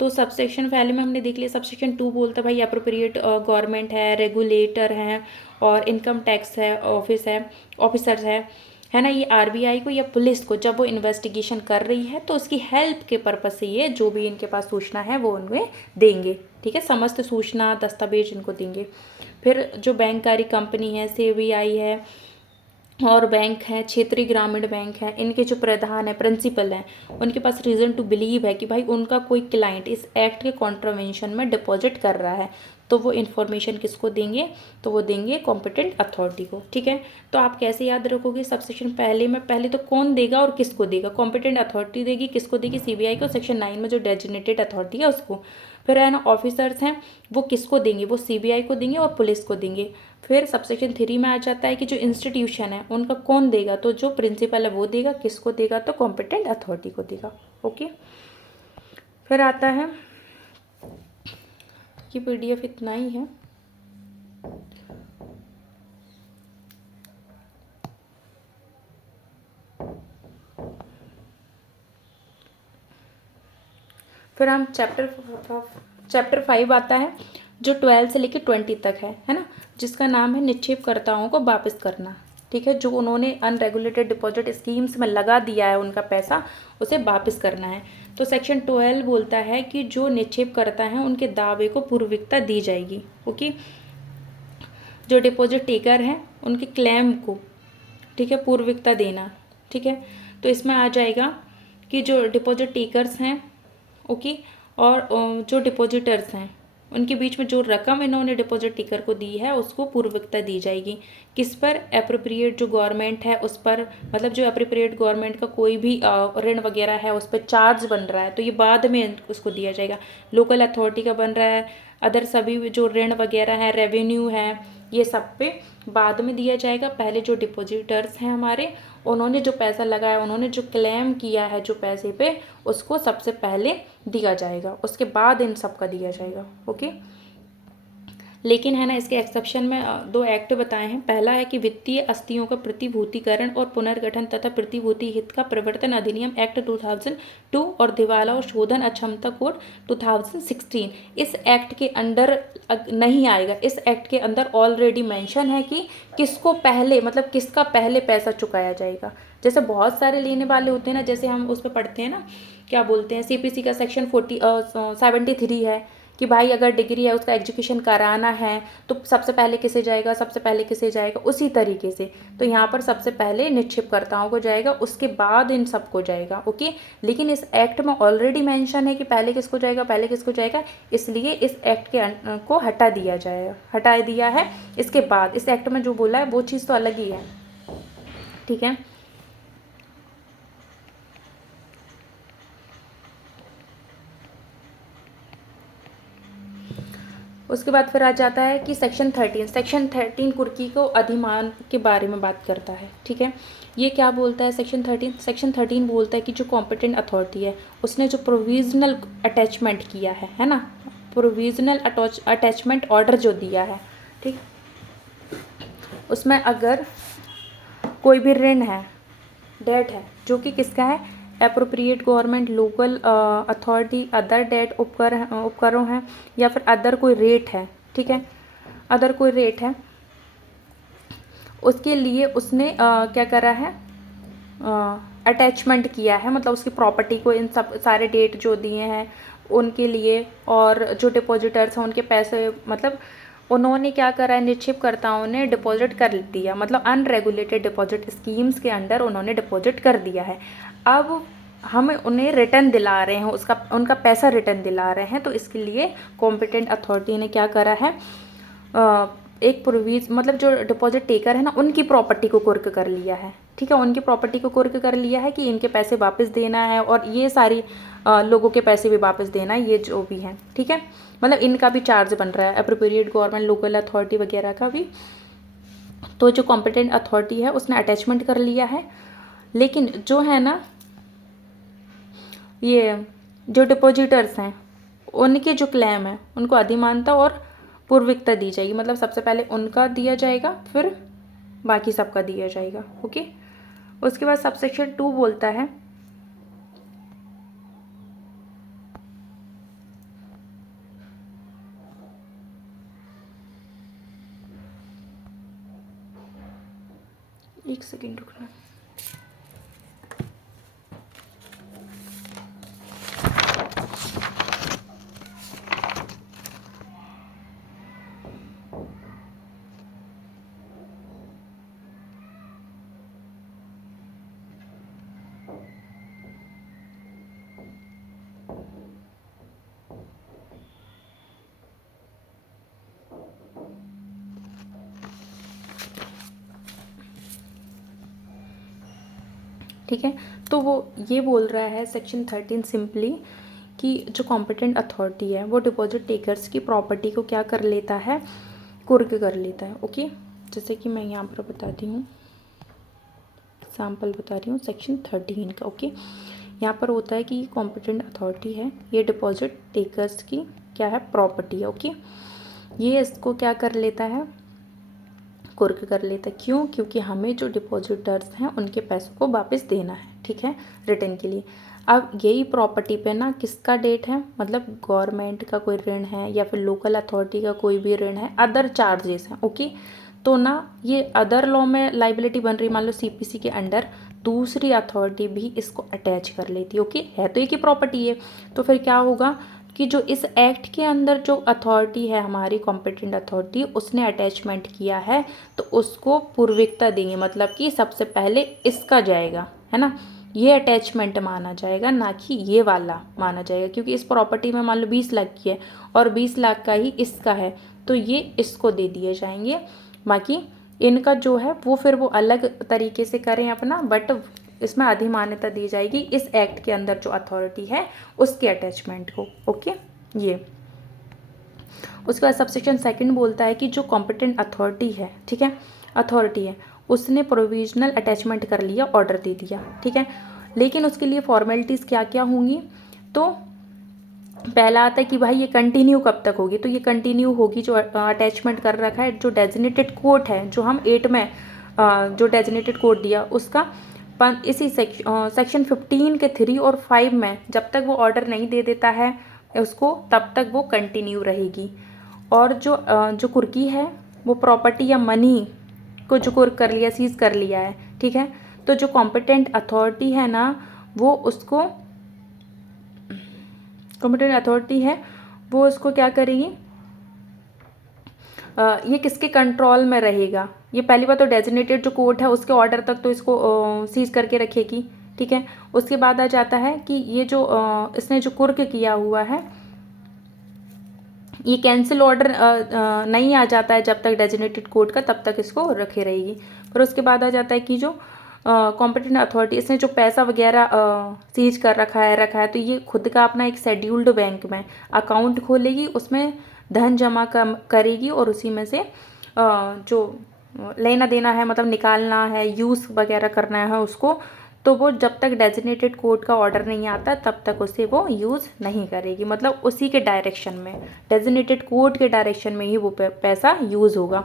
तो सबसेक्शन पहले में हमने देख लिया। सबसेक्शन 2 बोलता है भाई अप्रोप्रिएट गवर्नमेंट है, रेगुलेटर है और इनकम टैक्स है, ऑफिस है, ऑफिसर्स है ना, ये आरबीआई को या पुलिस को जब वो इन्वेस्टिगेशन कर रही है तो उसकी हेल्प के पर्पज से ये जो भी इनके पास सूचना है वो उन्हें देंगे, ठीक है, समस्त सूचना दस्तावेज इनको देंगे। फिर जो बैंककारी कंपनी है, सीबीआई है और बैंक है, क्षेत्रीय ग्रामीण बैंक है, इनके जो प्रधान है, प्रिंसिपल हैं, उनके पास रीज़न टू बिलीव है कि भाई उनका कोई क्लाइंट इस एक्ट के कॉन्ट्रावेंशन में डिपॉजिट कर रहा है, तो वो इन्फॉर्मेशन किसको देंगे, तो वो देंगे कॉम्पिटेंट अथॉरिटी को, ठीक है। तो आप कैसे याद रखोगे, सबसेक्शन पहले में पहले तो कौन देगा और किसको देगा, कॉम्पिटेंट अथॉरिटी देगी, किसको देगी, सीबीआई को, सेक्शन 9 में जो डेजिग्नेटेड अथॉरिटी है उसको। फिर है ना ऑफिसर्स हैं वो किसको देंगे, वो सीबीआई को देंगे और पुलिस को देंगे। फिर सबसेक्शन 3 में आ जाता है कि जो इंस्टीट्यूशन है उनका कौन देगा, तो जो प्रिंसिपल है वो देगा, किसको देगा, तो कॉम्पिटेंट अथॉरिटी को देगा, ओके। फिर आता है कि पीडीएफ इतना ही है। फिर हम चैप्टर 5 आता है जो 12 से लेकर 20 तक है ना, जिसका नाम है निक्षेपकर्ताओं को वापस करना, ठीक है, जो उन्होंने अनरेगुलेटेड डिपॉजिट स्कीम्स में लगा दिया है उनका पैसा उसे वापस करना है। तो सेक्शन 12 बोलता है कि जो निक्षेपकर्ता हैं उनके दावे को पूर्विकता दी जाएगी, ओके। जो डिपॉजिट टेकर हैं उनके क्लेम को, ठीक है, पूर्विकता देना, ठीक है। तो इसमें आ जाएगा कि जो डिपॉजिट टेकर्स हैं, ओके, और जो डिपॉजिटर्स हैं उनके बीच में जो रकम इन्होंने डिपॉजिट टेकर को दी है उसको पूर्विकता दी जाएगी, किस पर, एप्रोप्रिएट जो गवर्नमेंट है उस पर, मतलब जो एप्रोप्रिएट गवर्नमेंट का कोई भी ऋण वगैरह है उस पर चार्ज बन रहा है तो ये बाद में उसको दिया जाएगा। लोकल अथॉरिटी का बन रहा है, अदर सभी जो ऋण वगैरह है, रेवेन्यू है, ये सब पे बाद में दिया जाएगा। पहले जो डिपॉजिटर्स हैं हमारे, उन्होंने जो पैसा लगाया, उन्होंने जो क्लेम किया है जो पैसे पे, उसको सबसे पहले दिया जाएगा, उसके बाद इन सब का दिया जाएगा, ओके। लेकिन है ना इसके एक्सेप्शन में 2 एक्ट बताए हैं। पहला है कि वित्तीय अस्तियों का प्रतिभूतिकरण और पुनर्गठन तथा प्रतिभूति हित का प्रवर्तन अधिनियम एक्ट 2002 और दिवाला और शोधन अक्षमता कोड 2016 इस एक्ट के अंडर नहीं आएगा। इस एक्ट के अंदर ऑलरेडी मेंशन है कि किसको पहले, मतलब किसका पहले पैसा चुकाया जाएगा। जैसे बहुत सारे लेने वाले होते हैं ना, जैसे हम उस पर पढ़ते हैं ना, क्या बोलते हैं, सीपीसी का सेक्शन 73 है कि भाई अगर डिग्री है उसका एजुकेशन कराना है तो सबसे पहले किसे जाएगा, सबसे पहले किसे जाएगा, उसी तरीके से तो यहाँ पर सबसे पहले निक्षेपकर्ताओं को जाएगा, उसके बाद इन सबको जाएगा, ओके। लेकिन इस एक्ट में ऑलरेडी मेंशन है कि पहले किसको जाएगा, पहले किसको जाएगा, इसलिए इस एक्ट के को हटा दिया है। इसके बाद इस एक्ट में जो बोला है वो चीज़ तो अलग ही है, ठीक है। उसके बाद फिर आ जाता है कि सेक्शन 13 कुर्की को अधिमान के बारे में बात करता है, ठीक है। ये क्या बोलता है सेक्शन 13 बोलता है कि जो कॉम्पिटेंट अथॉरिटी है उसने जो प्रोविजनल अटैचमेंट किया है ना, प्रोविजनल अटैचमेंट ऑर्डर जो दिया है, ठीक, उसमें अगर कोई भी ऋण है, डेट है, जो कि किसका है, appropriate government, local authority, other डेट उपकरों हैं, या फिर अदर कोई रेट है, ठीक है, अदर कोई रेट है, उसके लिए उसने क्या करा है, अटैचमेंट किया है, मतलब उसकी प्रॉपर्टी को इन सब सारे डेट जो दिए हैं उनके लिए, और जो डिपॉजिटर्स हैं उनके पैसे, मतलब उन्होंने क्या करा है, निक्षेपकर्ताओं ने डिपॉजिट कर दिया, मतलब अनरेगुलेटेड डिपॉजिट स्कीम्स के अंडर उन्होंने डिपॉजिट कर दिया है। अब हम उन्हें रिटर्न दिला रहे हैं, उसका उनका पैसा रिटर्न दिला रहे हैं, तो इसके लिए कॉम्पिटेंट अथॉरिटी ने क्या करा है, एक प्रोविज, मतलब जो डिपॉजिट टेकर है ना, उनकी प्रॉपर्टी को कुर्क कर लिया है, ठीक है, उनकी प्रॉपर्टी को कुर्क कर लिया है कि इनके पैसे वापस देना है, और ये सारी लोगों के पैसे भी वापस देना है, ये जो भी है, ठीक है, मतलब इनका भी चार्ज बन रहा है, एप्रोप्रिएट गवर्नमेंट, लोकल अथॉरिटी वगैरह का भी। तो जो कॉम्पिटेंट अथॉरिटी है उसने अटैचमेंट कर लिया है, लेकिन जो है ना, ये जो डिपॉजिटर्स हैं उनके जो क्लेम है उनको अधिमानता और पूर्विकता दी जाएगी, मतलब सबसे पहले उनका दिया जाएगा, फिर बाकी सबका दिया जाएगा, ओके। उसके बाद सबसेक्शन 2 बोलता है एक सेकेंड रुकना, ठीक है। तो वो ये बोल रहा है सेक्शन 13 सिंपली कि जो कॉम्पिटेंट अथॉरिटी है वो डिपॉजिट टेकर्स की प्रॉपर्टी को क्या कर लेता है, कुर्क कर लेता है, ओके। जैसे कि मैं यहाँ पर बताती हूँ, एग्जाम्पल बता रही हूँ सेक्शन 13 का, ओके। यहाँ पर होता है कि कॉम्पिटेंट अथॉरिटी है, ये डिपॉजिट टेकर्स की क्या है, प्रॉपर्टी है, ओके। ये इसको क्या कर लेता है, कुर्क कर लेता है। क्यों? क्योंकि हमें जो डिपॉजिटर्स हैं उनके पैसों को वापस देना है, ठीक है, रिटर्न के लिए। अब यही प्रॉपर्टी पे ना किसका डेट है, मतलब गवर्नमेंट का कोई ऋण है या फिर लोकल अथॉरिटी का कोई भी ऋण है, अदर चार्जेस हैं, ओके। तो ना ये अदर लॉ में लाइबिलिटी बन रही, मान लो सीपीसी के अंडर दूसरी अथॉरिटी भी इसको अटैच कर लेती है, ओके। है तो एक ही प्रॉपर्टी है, तो फिर क्या होगा कि जो इस एक्ट के अंदर जो अथॉरिटी है हमारी कॉम्पिटेंट अथॉरिटी, उसने अटैचमेंट किया है तो उसको पूर्विकता देंगे, मतलब कि सबसे पहले इसका जाएगा, है ना, ये अटैचमेंट माना जाएगा, ना कि ये वाला माना जाएगा। क्योंकि इस प्रॉपर्टी में मान लो 20 लाख की है और 20 लाख का ही इसका है, तो ये इसको दे दिए जाएंगे, बाकी इनका जो है वो फिर वो अलग तरीके से करें अपना, बट इसमें अधिमान्यता दी जाएगी इस एक्ट के अंदर जो अथॉरिटी है उसके अटैचमेंट को, ओके। ये उसके बाद सबसेक्शन 2 बोलता है कि जो कॉम्पिटेंट अथॉरिटी है, ठीक है, अथॉरिटी है, उसने प्रोविजनल अटैचमेंट कर लिया, ऑर्डर दे दिया, ठीक है, लेकिन उसके लिए फॉर्मेलिटीज़ क्या क्या होंगी। तो पहला आता है कि भाई ये कंटिन्यू कब तक होगी, तो ये कंटिन्यू होगी जो अटैचमेंट कर रखा है, जो डेजिग्नेटेड कोर्ट है, जो हम 8 में जो डेजिग्नेटेड कोर्ट दिया उसका इसी सेक्शन 15 के 3 और 5 में जब तक वो ऑर्डर नहीं दे देता है उसको, तब तक वो कंटिन्यू रहेगी। और जो कुर्की है वो प्रॉपर्टी या मनी को जो कुर्क कर लिया, सीज कर लिया है, ठीक है, तो जो कॉम्पिटेंट अथॉरिटी है ना, वो उसको कॉम्पिटेंट अथॉरिटी है वो उसको क्या करेगी, ये किसके कंट्रोल में रहेगा, ये पहली बात तो डेजिग्नेटेड जो कोर्ट है उसके ऑर्डर तक तो इसको सीज करके रखेगी, ठीक है। उसके बाद आ जाता है कि ये जो इसने जो कुर्क किया हुआ है ये कैंसिल ऑर्डर नहीं आ जाता है जब तक डेजिग्नेटेड कोर्ट का, तब तक इसको रखे रहेगी। फिर उसके बाद आ जाता है कि जो कॉम्पिटेंट अथॉरिटी इसने जो पैसा वगैरह सीज कर रखा है तो ये खुद का अपना एक शेड्यूल्ड बैंक में अकाउंट खोलेगी, उसमें धन जमा करेगी और उसी में से जो लेना देना है, मतलब निकालना है, यूज़ वगैरह करना है उसको, तो वो जब तक डेजिग्नेटेड कोर्ट का ऑर्डर नहीं आता तब तक उसे वो यूज़ नहीं करेगी, मतलब उसी के डायरेक्शन में, डेजिग्नेटेड कोर्ट के डायरेक्शन में ही वो पैसा यूज़ होगा।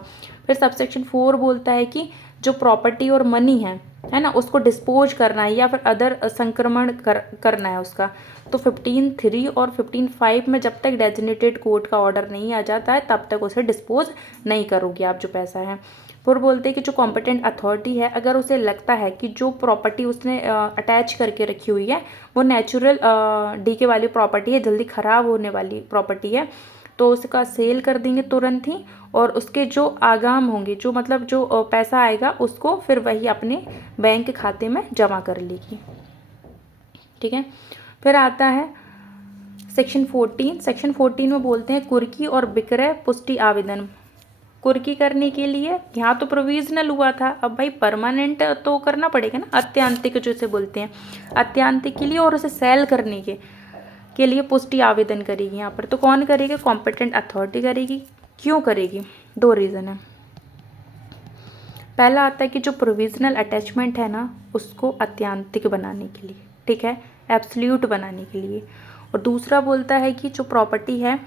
फिर सबसेक्शन 4 बोलता है कि जो प्रॉपर्टी और मनी है ना, उसको डिस्पोज करना है या फिर अदर संक्रमण करना है उसका। तो 15(3) और 15(5) में जब तक डेजिग्नेटेड कोर्ट का ऑर्डर नहीं आ जाता है तब तक उसे डिस्पोज नहीं करोगे आप जो पैसा है। फिर बोलते हैं कि जो कॉम्पिटेंट अथॉरिटी है, अगर उसे लगता है कि जो प्रॉपर्टी उसने अटैच करके रखी हुई है वो नेचुरल डीके वाली प्रॉपर्टी है, जल्दी ख़राब होने वाली प्रॉपर्टी है, तो उसका सेल कर देंगे तुरंत ही, और उसके जो आगाम होंगे, जो मतलब जो पैसा आएगा उसको फिर वही अपने बैंक खाते में जमा कर लेगी। ठीक है। फिर आता है सेक्शन 14। सेक्शन 14 में बोलते हैं कुर्की और विक्रय पुष्टि आवेदन। कुर्की करने के लिए यहाँ तो प्रोविजनल हुआ था, अब भाई परमानेंट तो करना पड़ेगा ना, अत्यांतिक जो इसे बोलते हैं, अत्यांतिक के लिए और उसे सेल करने के लिए पुष्टि आवेदन करेगी यहाँ पर। तो कौन करेगा? कॉम्पिटेंट अथॉरिटी करेगी। क्यों करेगी? 2 रीज़न है। पहला आता है कि जो प्रोविजनल अटैचमेंट है ना उसको अत्यांतिक बनाने के लिए, ठीक है, एब्सोल्यूट बनाने के लिए। और दूसरा बोलता है कि जो प्रॉपर्टी है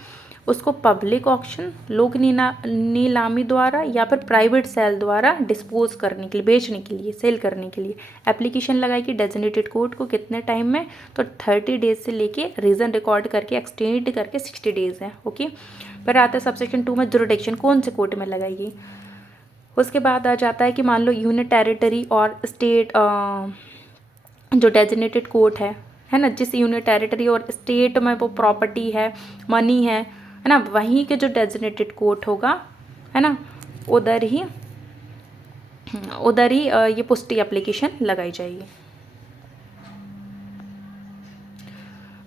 उसको पब्लिक ऑक्शन, लोक नीलामी द्वारा या फिर प्राइवेट सेल द्वारा डिस्पोज करने के लिए, बेचने के लिए, सेल करने के लिए एप्लीकेशन लगाएगी डेजिग्नेटेड कोर्ट को। कितने टाइम में? तो 30 डेज से लेके रीज़न रिकॉर्ड करके एक्सटेंड करके 60 डेज है। ओके। फिर आता है सबसेक्शन 2 में जुरिडिक्शन, कौन से कोर्ट में लगाएगी। उसके बाद आ जाता है कि मान लो यूनियन टेरिटरी और स्टेट जो डेजिग्नेटेड कोर्ट है ना, जिस यूनियन टेरिटरी और स्टेट में वो प्रॉपर्टी है, मनी है ना, वहीं के जो डेजिग्नेटेड कोर्ट होगा है ना, उधर ही ये पुष्टि एप्लीकेशन लगाई जाएगी।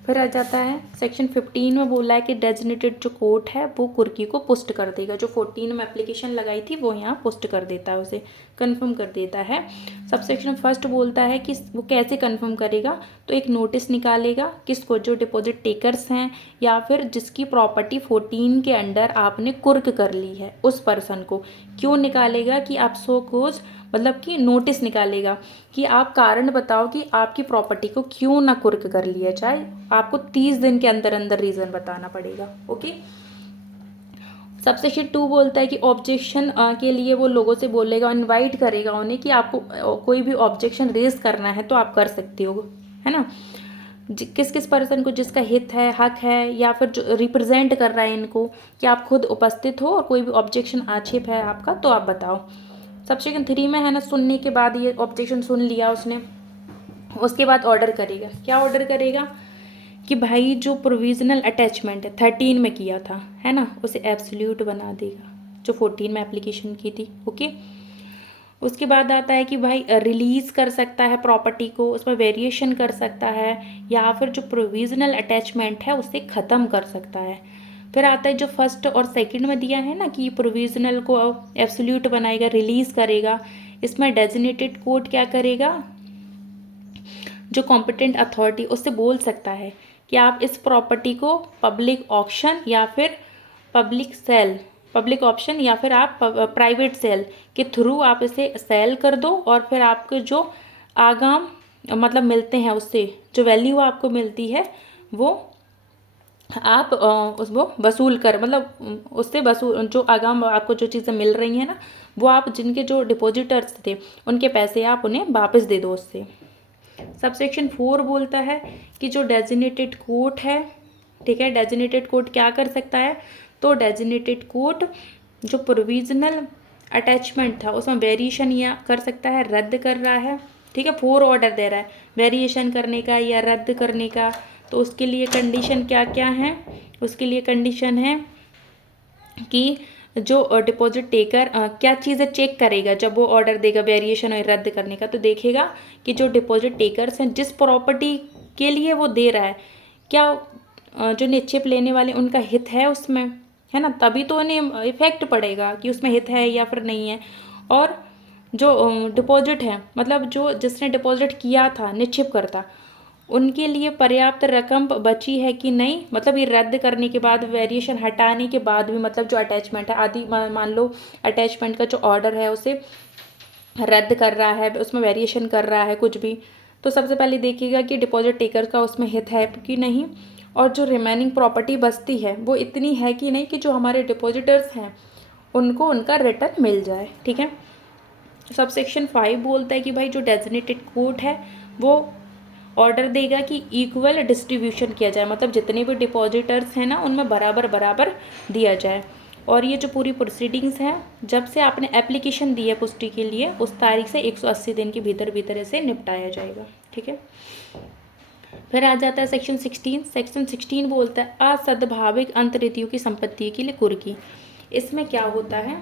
फिर आ जाता है सेक्शन 15 में बोला है कि डेजिग्नेटेड जो कोर्ट है वो कुर्की को पुष्ट कर देगा। जो 14 में एप्लीकेशन लगाई थी वो यहाँ पुष्ट कर देता है, उसे कंफर्म कर देता है। सबसेक्शन 1 बोलता है कि वो कैसे कंफर्म करेगा। तो एक नोटिस निकालेगा, किसको? जो डिपॉजिट टेकर्स हैं या फिर जिसकी प्रॉपर्टी 14 के अंडर आपने कुर्क कर ली है उस पर्सन को। क्यों निकालेगा? कि आप सपोज मतलब कि नोटिस निकालेगा कि आप कारण बताओ कि आपकी प्रॉपर्टी को क्यों ना कुर्क कर लिया जाए। आपको 30 दिन के अंदर अंदर रीज़न बताना पड़ेगा। ओके। सबसेक्शन 2 बोलता है कि ऑब्जेक्शन के लिए वो लोगों से बोलेगा, इनवाइट करेगा उन्हें कि आपको कोई भी ऑब्जेक्शन रेज करना है तो आप कर सकते हो, है ना। किस किस पर्सन को जिसका हित है, हक है, या फिर जो रिप्रेजेंट कर रहा है इनको, कि आप खुद उपस्थित हो और कोई भी ऑब्जेक्शन आक्षेप है आपका तो आप बताओ। सबसेक्शन 3 में है ना, सुनने के बाद ये ऑब्जेक्शन सुन लिया उसने, उसके बाद ऑर्डर करेगा। क्या ऑर्डर करेगा? कि भाई जो प्रोविजनल अटैचमेंट है 13 में किया था है ना, उसे एब्सोल्यूट बना देगा जो 14 में एप्लीकेशन की थी। ओके। उसके बाद आता है कि भाई रिलीज़ कर सकता है प्रॉपर्टी को, उसमें वेरिएशन कर सकता है, या फिर जो प्रोविजनल अटैचमेंट है उसे ख़त्म कर सकता है। फिर आता है जो 1st और 2nd में दिया है ना कि प्रोविजनल को एब्सोल्यूट बनाएगा, रिलीज़ करेगा। इसमें डेजिग्नेटेड कोर्ट क्या करेगा? जो कॉम्पिटेंट अथॉरिटी उससे बोल सकता है कि आप इस प्रॉपर्टी को पब्लिक ऑक्शन या फिर पब्लिक ऑप्शन या फिर आप प्राइवेट सेल के थ्रू आप इसे सेल कर दो, और फिर आपको जो आगाम मतलब मिलते हैं उससे जो वैल्यू आपको मिलती है वो आप उसको वसूल कर, मतलब उससे वसूल जो आगाम आपको जो चीज़ें मिल रही हैं ना, वो आप जिनके जो डिपॉजिटर्स थे उनके पैसे आप उन्हें वापस दे दो उससे। सबसेक्शन 4 बोलता है कि जो डेजिग्नेटेड कोर्ट है, ठीक है, डेजिग्नेटेड कोर्ट क्या कर सकता है? तो डेजिग्नेटेड कोर्ट जो प्रोविजनल अटैचमेंट था उसमें वेरिएशन या कर सकता है, रद्द कर रहा है, ठीक है, 4 ऑर्डर दे रहा है वेरिएशन करने का या रद्द करने का। तो उसके लिए कंडीशन क्या क्या है? उसके लिए कंडीशन है कि जो डिपॉजिट टेकर क्या चीज़ें चेक करेगा जब वो ऑर्डर देगा वेरिएशन और रद्द करने का। तो देखेगा कि जो डिपॉजिट टेकर्स हैं जिस प्रॉपर्टी के लिए वो दे रहा है, क्या जो निक्षेप लेने वाले उनका हित है उसमें, है ना, तभी तो उन्हें इफेक्ट पड़ेगा कि उसमें हित है या फिर नहीं है। और जो डिपॉजिट है मतलब जो जिसने डिपॉजिट किया था निक्षेप करता, उनके लिए पर्याप्त रकम बची है कि नहीं, मतलब ये रद्द करने के बाद, वेरिएशन हटाने के बाद भी, मतलब जो अटैचमेंट है आदि मान लो अटैचमेंट का जो ऑर्डर है उसे रद्द कर रहा है, उसमें वेरिएशन कर रहा है कुछ भी, तो सबसे पहले देखिएगा कि डिपॉजिट टेकर का उसमें हित है कि नहीं, और जो रिमेनिंग प्रॉपर्टी बचती है वो इतनी है कि नहीं कि जो हमारे डिपॉजिटर्स हैं उनको उनका रिटर्न मिल जाए। ठीक है। सबसेक्शन 5 बोलता है कि भाई जो डेजिग्नेटेड कोर्ट है वो ऑर्डर देगा कि इक्वल डिस्ट्रीब्यूशन किया जाए, मतलब जितने भी डिपॉजिटर्स हैं ना उनमें बराबर बराबर दिया जाए। और ये जो पूरी प्रोसीडिंग्स हैं जब से आपने एप्लीकेशन दी है पुष्टि के लिए उस तारीख से 180 दिन के भीतर भीतर इसे निपटाया जाएगा। ठीक है, फिर आ जाता है सेक्शन 16। सेक्शन 16 बोलता है असद्भाविक अंतरितियों की संपत्ति के लिए कुर्की। इसमें क्या होता है,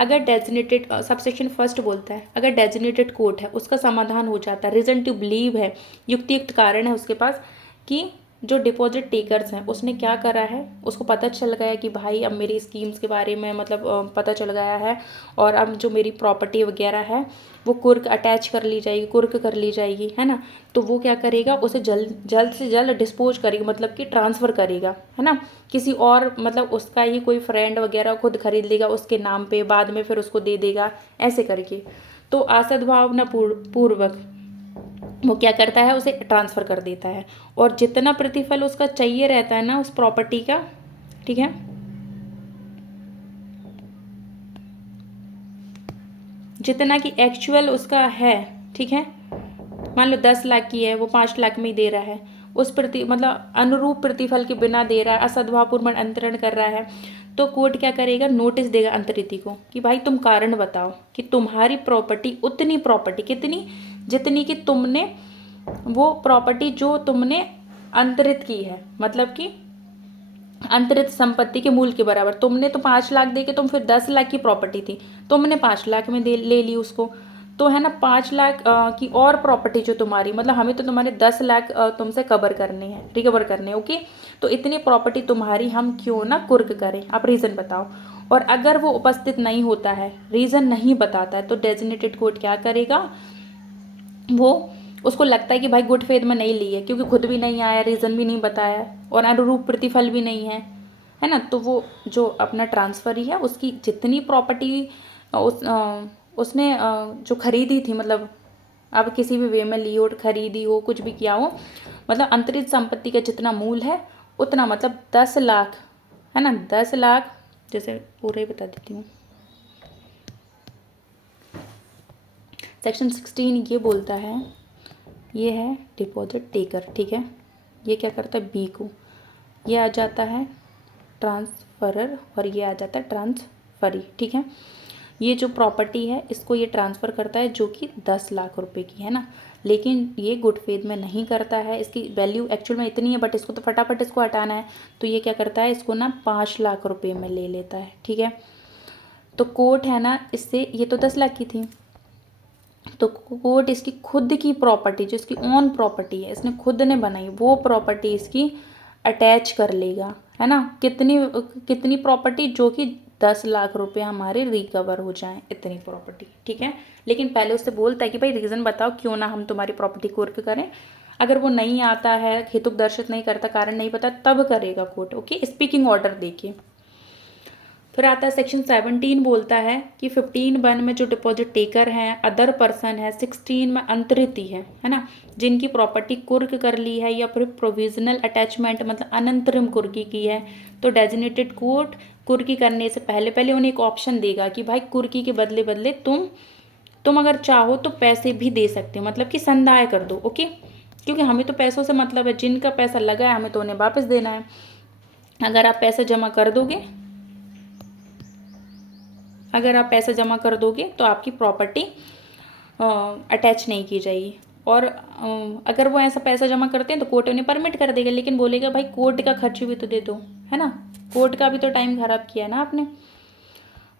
अगर डेजिग्नेटेड सबसेक्शन फर्स्ट बोलता है अगर डेजिग्नेटेड कोर्ट है उसका समाधान हो जाता है, रीज़न टू बिलीव है, युक्तियुक्त कारण है उसके पास कि जो डिपॉजिट टेकर्स हैं उसने क्या करा है, उसको पता चल गया कि भाई अब मेरी स्कीम्स के बारे में मतलब पता चल गया है और अब जो मेरी प्रॉपर्टी वगैरह है वो कुर्क अटैच कर ली जाएगी, कुर्क कर ली जाएगी, है ना। तो वो क्या करेगा, उसे जल्द से जल्द डिस्पोज करेगा, मतलब कि ट्रांसफ़र करेगा, है ना, किसी और, मतलब उसका ही कोई फ्रेंड वगैरह खुद खरीद लेगा उसके नाम पे, बाद में फिर उसको दे देगा, ऐसे करके। तो असद्भावना पूर्वक वो क्या करता है, उसे ट्रांसफ़र कर देता है और जितना प्रतिफल उसका चाहिए रहता है ना उस प्रॉपर्टी का, ठीक है, जितना कि एक्चुअल उसका है, ठीक है, मान लो 10 लाख की है वो 5 लाख में ही दे रहा है, उस मतलब अनुरूप प्रतिफल के बिना दे रहा है, असद्भावपूर्ण अंतरण कर रहा है, तो कोर्ट क्या करेगा, नोटिस देगा अंतरिति को कि भाई तुम कारण बताओ कि तुम्हारी प्रॉपर्टी उतनी प्रॉपर्टी कितनी, जितनी कि तुमने वो प्रॉपर्टी जो तुमने अंतरित की है, मतलब कि अंतरित संपत्ति के मूल्य के बराबर, तुमने तो 5 लाख दे के तुम फिर 10 लाख की प्रॉपर्टी थी, तुमने 5 लाख में ले ली उसको, तो है ना 5 लाख की और प्रॉपर्टी जो तुम्हारी, मतलब हमें तो तुम्हारे 10 लाख तुमसे कवर करने हैं, रिकवर करने हैं, ओके। तो इतनी प्रॉपर्टी तुम्हारी हम क्यों ना कुर्क करें, आप रीज़न बताओ। और अगर वो उपस्थित नहीं होता है, रीज़न नहीं बताता है, तो डेजिग्नेटेड कोर्ट क्या करेगा, वो उसको लगता है कि भाई गुड फेथ में नहीं ली है क्योंकि खुद भी नहीं आया, रीज़न भी नहीं बताया और अनुरूप प्रतिफल भी नहीं है ना, तो वो जो अपना ट्रांसफ़र ही है उसकी जितनी प्रॉपर्टी उसने जो खरीदी थी, मतलब अब किसी भी वे में ली हो, खरीदी हो, कुछ भी किया हो, मतलब अंतरित संपत्ति का जितना मूल है उतना, मतलब 10 लाख, है ना, 10 लाख, जैसे पूरा ही बता देती हूँ। सेक्शन 16 ये बोलता है, ये है डिपॉजिट टेकर, ठीक है, ये क्या करता है, बी को, ये आ जाता है ट्रांसफरर और ये आ जाता है ट्रांसफरी, ठीक है। ये जो प्रॉपर्टी है इसको ये ट्रांसफ़र करता है जो कि 10 लाख रुपए की है ना, लेकिन ये गुड फेथ में नहीं करता है, इसकी वैल्यू एक्चुअल में इतनी है बट इसको तो फटाफट इसको हटाना है, तो ये क्या करता है, इसको ना 5 लाख रुपए में ले लेता है, ठीक है। तो कोर्ट है ना, इससे ये तो 10 लाख की थी, तो कोर्ट इसकी खुद की प्रॉपर्टी, जो इसकी ओन प्रॉपर्टी है, इसने खुद ने बनाई, वो प्रॉपर्टी इसकी अटैच कर लेगा, है ना, कितनी प्रॉपर्टी, जो कि 10 लाख रुपए हमारे रिकवर हो जाएं, इतनी प्रॉपर्टी, ठीक है। लेकिन पहले उससे बोलता है कि भाई रीज़न बताओ क्यों ना हम तुम्हारी प्रॉपर्टी कुर्क करें। अगर वो नहीं आता है, हेतुक दर्शित नहीं करता, कारण नहीं पता, तब करेगा कोर्ट, ओके, स्पीकिंग ऑर्डर देके। फिर आता है सेक्शन 17 बोलता है कि 15(1) में जो डिपॉजिट टेकर हैं अदर पर्सन है, 16 में अंतरिति है ना, जिनकी प्रॉपर्टी कुर्क कर ली है या फिर प्रोविजनल अटैचमेंट मतलब अनंतरिम कुर्की की है, तो डेजिग्नेटेड कोर्ट कुर्की करने से पहले पहले उन्हें एक ऑप्शन देगा कि भाई कुर्की के बदले बदले तुम अगर चाहो तो पैसे भी दे सकते हो, मतलब कि संदाय कर दो, ओके, क्योंकि हमें तो पैसों से मतलब है, जिनका पैसा लगा है हमें तो उन्हें वापस देना है। अगर आप पैसा जमा कर दोगे, तो आपकी प्रॉपर्टी अटैच नहीं की जाएगी, और अगर वो ऐसा पैसा जमा करते हैं तो कोर्ट उन्हें परमिट कर देगा, लेकिन बोलेगा भाई कोर्ट का खर्च भी तो दे दो, है ना, कोर्ट का भी तो टाइम खराब किया ना आपने।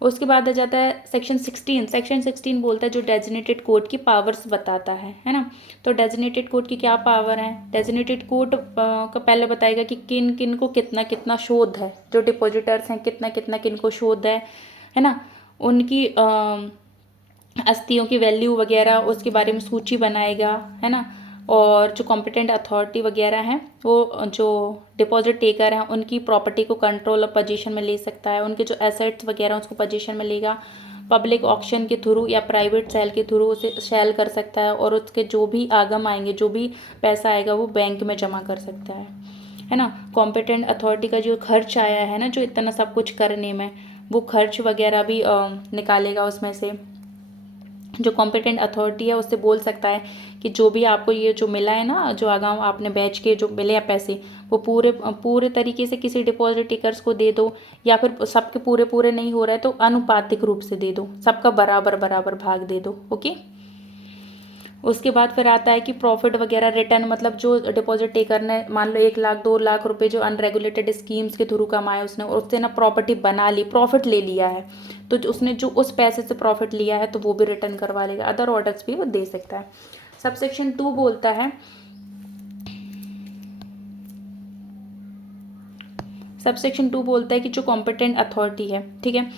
उसके बाद आ जाता है सेक्शन 16। सेक्शन 16 बोलता है जो डेजिग्नेटेड कोर्ट की पावर्स बताता है ना। तो डेजिग्नेटेड कोर्ट की क्या पावर है, डेजिग्नेटेड कोर्ट का पहले बताएगा कि किन किन को कितना कितना शोध है, जो डिपॉजिटर्स हैं कितना कितना किन को शोध है ना, उनकी अस्थियों की वैल्यू वगैरह उसके बारे में सूची बनाएगा, है ना। और जो कॉम्पिटेंट अथॉरिटी वगैरह हैं वो जो डिपॉजिट टेकर हैं उनकी प्रॉपर्टी को कंट्रोल और पोजीशन में ले सकता है, उनके जो एसेट्स वगैरह उसको पोजीशन में लेगा, पब्लिक ऑक्शन के थ्रू या प्राइवेट सेल के थ्रू उसे सेल कर सकता है, और उसके जो भी आगम आएंगे, जो भी पैसा आएगा वो बैंक में जमा कर सकता है ना। कॉम्पिटेंट अथॉरिटी का जो खर्च आया है ना, जो इतना सब कुछ करने में, वो खर्च वगैरह भी निकालेगा उसमें से। जो कॉम्पिटेंट अथॉरिटी है उससे बोल सकता है कि जो भी आपको ये जो मिला है ना, जो आगाम आपने बेच के जो मिले हैं पैसे, वो पूरे पूरे तरीके से किसी डिपॉजिट टेकर्स को दे दो, या फिर सबके पूरे पूरे नहीं हो रहा है तो अनुपातिक रूप से दे दो, सबका बराबर बराबर भाग दे दो। ओके। उसके बाद फिर आता है कि प्रॉफिट वगैरह रिटर्न, मतलब जो डिपॉजिट टेकर ने मान लो 1 लाख 2 लाख रुपए जो अनरेगुलेटेड स्कीम्स के थ्रू कमाए उसने, और उससे ना प्रॉपर्टी बना ली, प्रॉफिट ले लिया है, तो उसने जो उस पैसे से प्रॉफिट लिया है तो वो भी रिटर्न करवा लेगा। अदर ऑर्डर्स भी वो दे सकता है। सबसेक्शन 2 बोलता है, सबसेक्शन 2 बोलता है कि जो कॉम्पिटेंट अथॉरिटी है, ठीक है,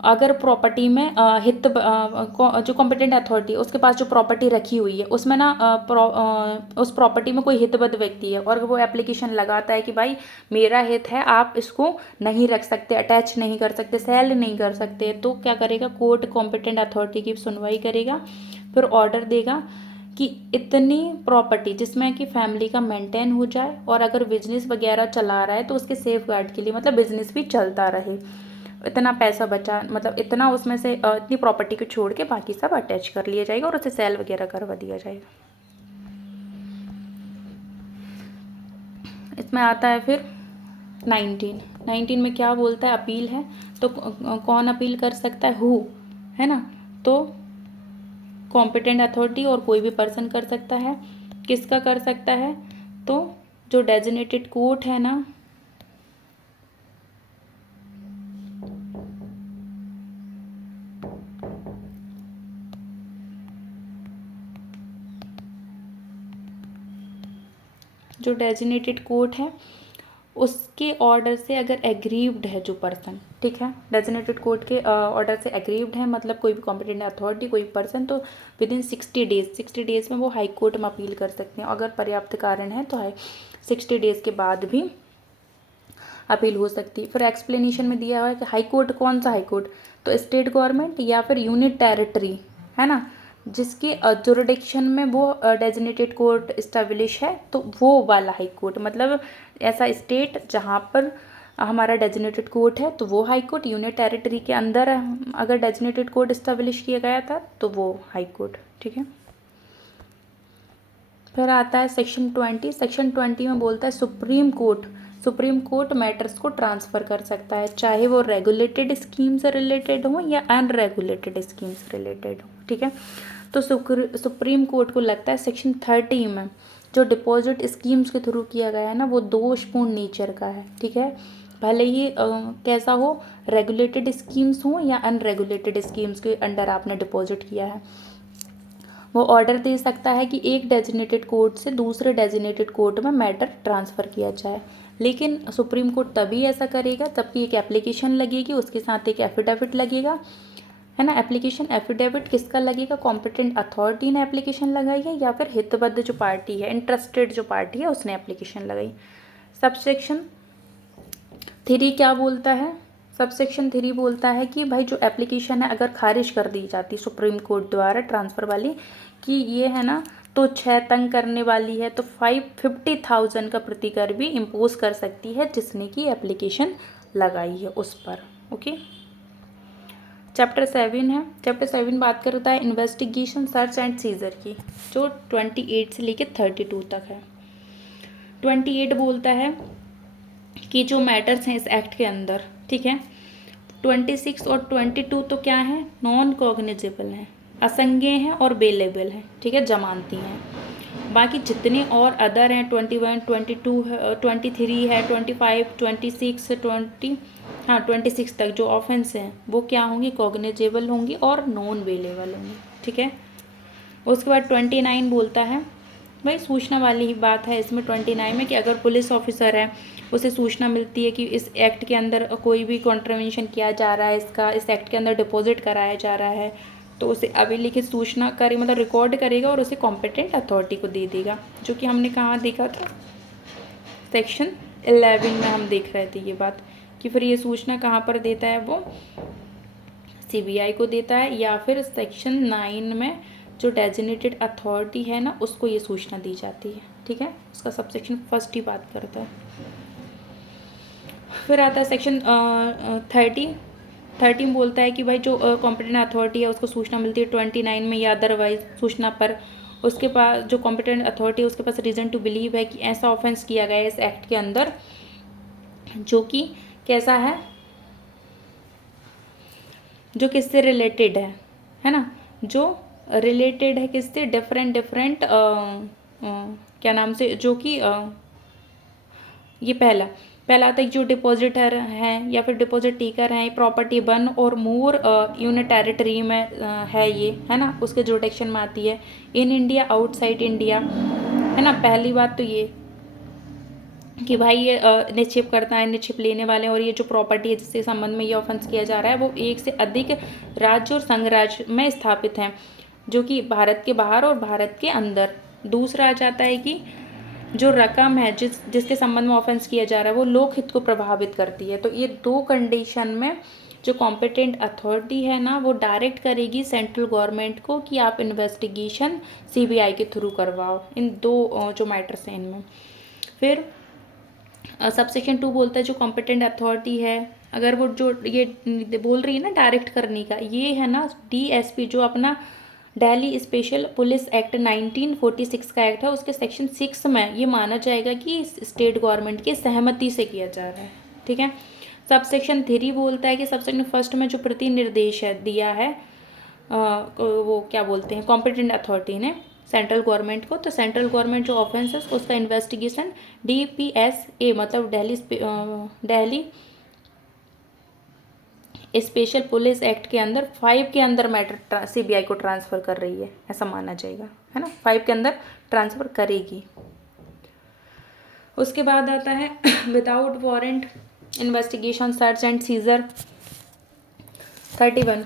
अगर प्रॉपर्टी में जो कॉम्पिटेंट अथॉरिटी है उसके पास जो प्रॉपर्टी रखी हुई है उसमें ना उस प्रॉपर्टी में कोई हितबद्ध व्यक्ति है और वो एप्लीकेशन लगाता है कि भाई मेरा हित है, आप इसको नहीं रख सकते, अटैच नहीं कर सकते, सेल नहीं कर सकते, तो क्या करेगा, कोर्ट कॉम्पिटेंट अथॉरिटी की सुनवाई करेगा, फिर ऑर्डर देगा कि इतनी प्रॉपर्टी जिसमें कि फैमिली का मेंटेन हो जाए, और अगर बिजनेस वगैरह चला रहा है तो उसके सेफ गार्ड के लिए, मतलब बिजनेस भी चलता रहे, इतना पैसा बचा, मतलब इतना उसमें से इतनी प्रॉपर्टी को छोड़ के बाकी सब अटैच कर लिया जाएगा और उसे सेल वगैरह करवा दिया जाएगा। इसमें आता है फिर 19 में क्या बोलता है, अपील है, तो कौन अपील कर सकता है, हु, है ना, तो कॉम्पिटेंट अथॉरिटी और कोई भी पर्सन कर सकता है। किसका कर सकता है, तो जो डेजिग्नेटेड कोर्ट है ना, जो डेजिग्नेटेड कोर्ट है उसके ऑर्डर से अगर एग्रीव्ड है जो पर्सन, ठीक है, डेजिग्नेटेड कोर्ट के ऑर्डर से एग्रीव्ड है, मतलब कोई भी कॉम्पिटेंट अथॉरिटी, कोई पर्सन, तो विद इन 60 डेज में वो हाई कोर्ट में अपील कर सकते हैं। अगर पर्याप्त कारण है तो 60 डेज के बाद भी अपील हो सकती है। फिर एक्सप्लेनेशन में दिया हुआ है कि हाई कोर्ट कौन सा हाई कोर्ट, तो स्टेट गवर्नमेंट या फिर यूनिट टेरिटरी, है ना, जिसके जुरिडिक्शन में वो डेजिग्नेटेड कोर्ट इस्टेब्लिश है, तो वो वाला हाई कोर्ट, मतलब ऐसा स्टेट जहाँ पर हमारा डेजिग्नेटेड कोर्ट है तो वो हाई कोर्ट, यूनिट टेरिटरी के अंदर अगर डेजिग्नेटेड कोर्ट इस्टेब्लिश किया गया था तो वो हाई कोर्ट, ठीक है। फिर आता है सेक्शन 20। सेक्शन 20 में बोलता है सुप्रीम कोर्ट मैटर्स को ट्रांसफ़र कर सकता है, चाहे वो रेगुलेटेड स्कीम से रिलेटेड हो या अनरेगुलेटेड स्कीम से रिलेटेड हो, ठीक है। तो सुप्रीम कोर्ट को लगता है सेक्शन 30 में जो डिपॉजिट स्कीम्स के थ्रू किया गया है ना, वो दोषपूर्ण नेचर का है, ठीक है, भले ही कैसा हो, रेगुलेटेड स्कीम्स हो या अनरेगुलेटेड स्कीम्स के अंडर आपने डिपॉजिट किया है। वो ऑर्डर दे सकता है कि एक डेजिग्नेटेड कोर्ट से दूसरे डेजिग्नेटेड कोर्ट में मैटर ट्रांसफ़र किया जाए, लेकिन सुप्रीम कोर्ट तभी ऐसा करेगा जबकि एक एप्लीकेशन लगेगी, उसके साथ एक एफिडेविट लगेगा, है ना। एप्लीकेशन एफिडेविट किसका लगेगा, कॉम्पिटेंट अथॉरिटी ने एप्लीकेशन लगाई है या फिर हितबद्ध जो पार्टी है, इंटरेस्टेड जो पार्टी है उसने एप्लीकेशन लगाई। सबसेक्शन 3 क्या बोलता है, सबसेक्शन 3 बोलता है कि भाई जो एप्लीकेशन है अगर खारिज कर दी जाती सुप्रीम कोर्ट द्वारा ट्रांसफ़र वाली, कि ये है ना तो 6 तंग करने वाली है, तो 50,000 का प्रतिकर भी इम्पोज कर सकती है जिसने की एप्लीकेशन लगाई है उस पर। ओके। चैप्टर 7 है। चैप्टर 7 बात करता है इन्वेस्टिगेशन, सर्च एंड सीजर की, जो 28 से लेकर 32 तक है। 28 बोलता है कि जो मैटर्स हैं इस एक्ट के अंदर, ठीक है, 26 और 22 तो क्या है, नॉन कॉग्निजेबल हैं, असंज्ञेय हैं और बेलेबल हैं, ठीक है, जमानती हैं। बाकी जितने और अदर हैं 21, 22 है, 23 है, 25, 26, 26 तक जो ऑफेंस हैं वो क्या होंगी, कॉग्निजेबल होंगी और नॉन बेलेबल होंगी, ठीक है। उसके बाद 29 बोलता है, भाई सूचना वाली ही बात है इसमें 29 में, कि अगर पुलिस ऑफिसर है उसे सूचना मिलती है कि इस एक्ट के अंदर कोई भी कॉन्ट्रवेंशन किया जा रहा है, इस एक्ट के अंदर डिपॉजिट कराया जा रहा है, तो उसे अभिलिखित सूचना करे, मतलब रिकॉर्ड करेगा और उसे कॉम्पिटेंट अथॉरिटी को दे देगा, जो कि हमने कहाँ देखा था, सेक्शन 11 में हम देख रहे थे ये बात, कि फिर ये सूचना कहाँ पर देता है, वो CBI को देता है, या फिर सेक्शन 9 में जो डेजिग्नेटेड अथॉरिटी है ना उसको ये सूचना दी जाती है, ठीक है। उसका सबसेक्शन 1 ही बात करता है। फिर आता है सेक्शन 30 13 बोलता है कि भाई जो कॉम्पिटेंट अथॉरिटी है उसको सूचना मिलती है 29 में या अदरवाइज सूचना पर, उसके पास जो कॉम्पिटेंट अथॉरिटी है उसके पास रीज़न टू बिलीव है कि ऐसा ऑफेंस किया गया है इस एक्ट के अंदर जो कि कैसा है, जो किससे रिलेटेड है ना, जो रिलेटेड है किससे, डिफरेंट क्या नाम से, जो कि ये पहला आता है जो डिपॉजिटर हैं या फिर डिपॉजिट टेकर हैं, प्रॉपर्टी 1 और मोर यूनिट टेरिटरी में है ये, है ना, उसके जुरिडिक्शन में आती है। इन इंडिया, आउटसाइड इंडिया, है ना। पहली बात तो ये कि भाई ये निक्षेप करता है, निक्षेप लेने वाले, और ये जो प्रॉपर्टी है जिसके संबंध में ये ऑफेंस किया जा रहा है वो एक से अधिक राज्य और संघ राज्य में स्थापित हैं, जो कि भारत के बाहर और भारत के अंदर। दूसरा आ जाता है कि जो रकम है जिसके संबंध में ऑफेंस किया जा रहा है वो लोक हित को प्रभावित करती है। तो ये दो कंडीशन में जो कॉम्पिटेंट अथॉरिटी है ना वो डायरेक्ट करेगी सेंट्रल गवर्नमेंट को कि आप इन्वेस्टिगेशन सीबीआई के थ्रू करवाओ, इन दो जो मैटर्स हैं इनमें। फिर सबसेक्शन 2 बोलता है जो कॉम्पिटेंट अथॉरिटी है, अगर वो जो ये बोल रही है ना डायरेक्ट करने का, ये है ना डीएसपी जो अपना दिल्ली स्पेशल पुलिस एक्ट 1946 का एक्ट है, उसके सेक्शन 6 में ये माना जाएगा कि स्टेट गवर्नमेंट की सहमति से किया जा रहा है, ठीक है। सबसेक्शन 3 बोलता है कि सबसेक्शन 1 में जो प्रतिनिर्देश है दिया है वो क्या बोलते हैं कॉम्पिटेंट अथॉरिटी ने सेंट्रल गवर्नमेंट को, तो सेंट्रल गवर्नमेंट जो ऑफेंस है उसका इन्वेस्टिगेशन DPSA मतलब दिल्ली स्पेशल पुलिस एक्ट के अंदर 5 के अंदर मैटर सीबीआई को ट्रांसफ़र कर रही है, ऐसा माना जाएगा, है ना, 5 के अंदर ट्रांसफ़र करेगी। उसके बाद आता है without warrant investigation search and seizure 31।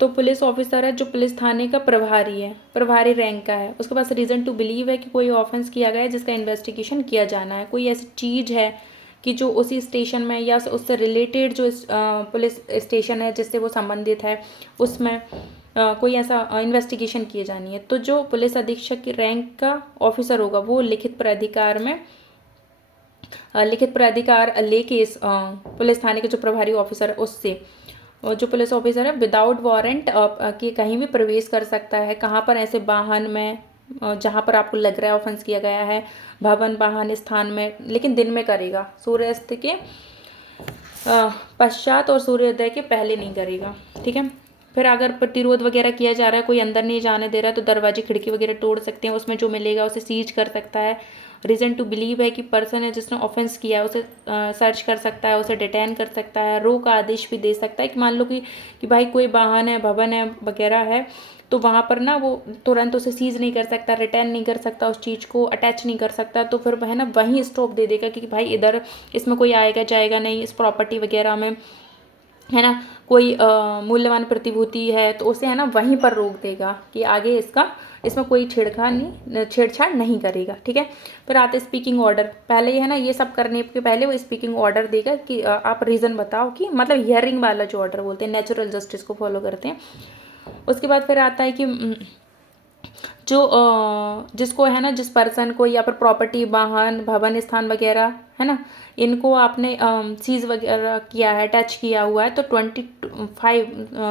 तो पुलिस ऑफिसर है जो पुलिस थाने का प्रभारी है, प्रभारी रैंक का है, उसके पास रीज़न टू बिलीव है कि कोई ऑफेंस किया गया है जिसका इन्वेस्टिगेशन किया जाना है, कोई ऐसी चीज़ है कि जो उसी स्टेशन में या उससे रिलेटेड जो पुलिस स्टेशन है जिससे वो संबंधित है उसमें कोई ऐसा इन्वेस्टिगेशन किए जानी है, तो जो पुलिस अधीक्षक की रैंक का ऑफिसर होगा वो लिखित प्राधिकार लेके इस पुलिस थाने के जो प्रभारी ऑफिसर है उससे, जो पुलिस ऑफिसर है विदाउट वारंट कि कहीं भी प्रवेश कर सकता है, कहाँ पर, ऐसे वाहन में जहाँ पर आपको लग रहा है ऑफेंस किया गया है, भवन वाहन स्थान में, लेकिन दिन में करेगा, सूर्यास्त के पश्चात और सूर्योदय के पहले नहीं करेगा, ठीक है। फिर अगर प्रतिरोध वगैरह किया जा रहा है, कोई अंदर नहीं जाने दे रहा है, तो दरवाजे खिड़की वगैरह तोड़ सकते हैं, उसमें जो मिलेगा उसे सीज कर सकता है। रीज़न टू बिलीव है कि पर्सन है जिसने ऑफेंस किया है उसे सर्च कर सकता है, उसे डिटेन कर सकता है, रो का आदेश भी दे सकता है कि मान लो कि भाई कोई वाहन है, भवन है वगैरह है, तो वहाँ पर ना वो तुरंत उसे सीज नहीं कर सकता, रिटर्न नहीं कर सकता, उस चीज़ को अटैच नहीं कर सकता, तो फिर वह ना वहीं स्टॉप दे देगा कि भाई इधर इसमें कोई आएगा जाएगा नहीं, इस प्रॉपर्टी वगैरह में, है ना, कोई मूल्यवान प्रतिभूति है तो उसे है ना वहीं पर रोक देगा कि आगे इसमें कोई छेड़छाड़ नहीं करेगा, ठीक है। फिर आते स्पीकिंग ऑर्डर, पहले ये है ना ये सब करने के पहले वो स्पीकिंग ऑर्डर देगा कि आप रीज़न बताओ, कि मतलब हियरिंग वाला जो ऑर्डर बोलते हैं, नेचुरल जस्टिस को फॉलो करते हैं। उसके बाद फिर आता है कि जो जिसको है ना जिस पर्सन को या फिर प्रॉपर्टी, वाहन, भवन स्थान वगैरह है ना इनको आपने सीज वगैरह किया है, टच किया हुआ है, तो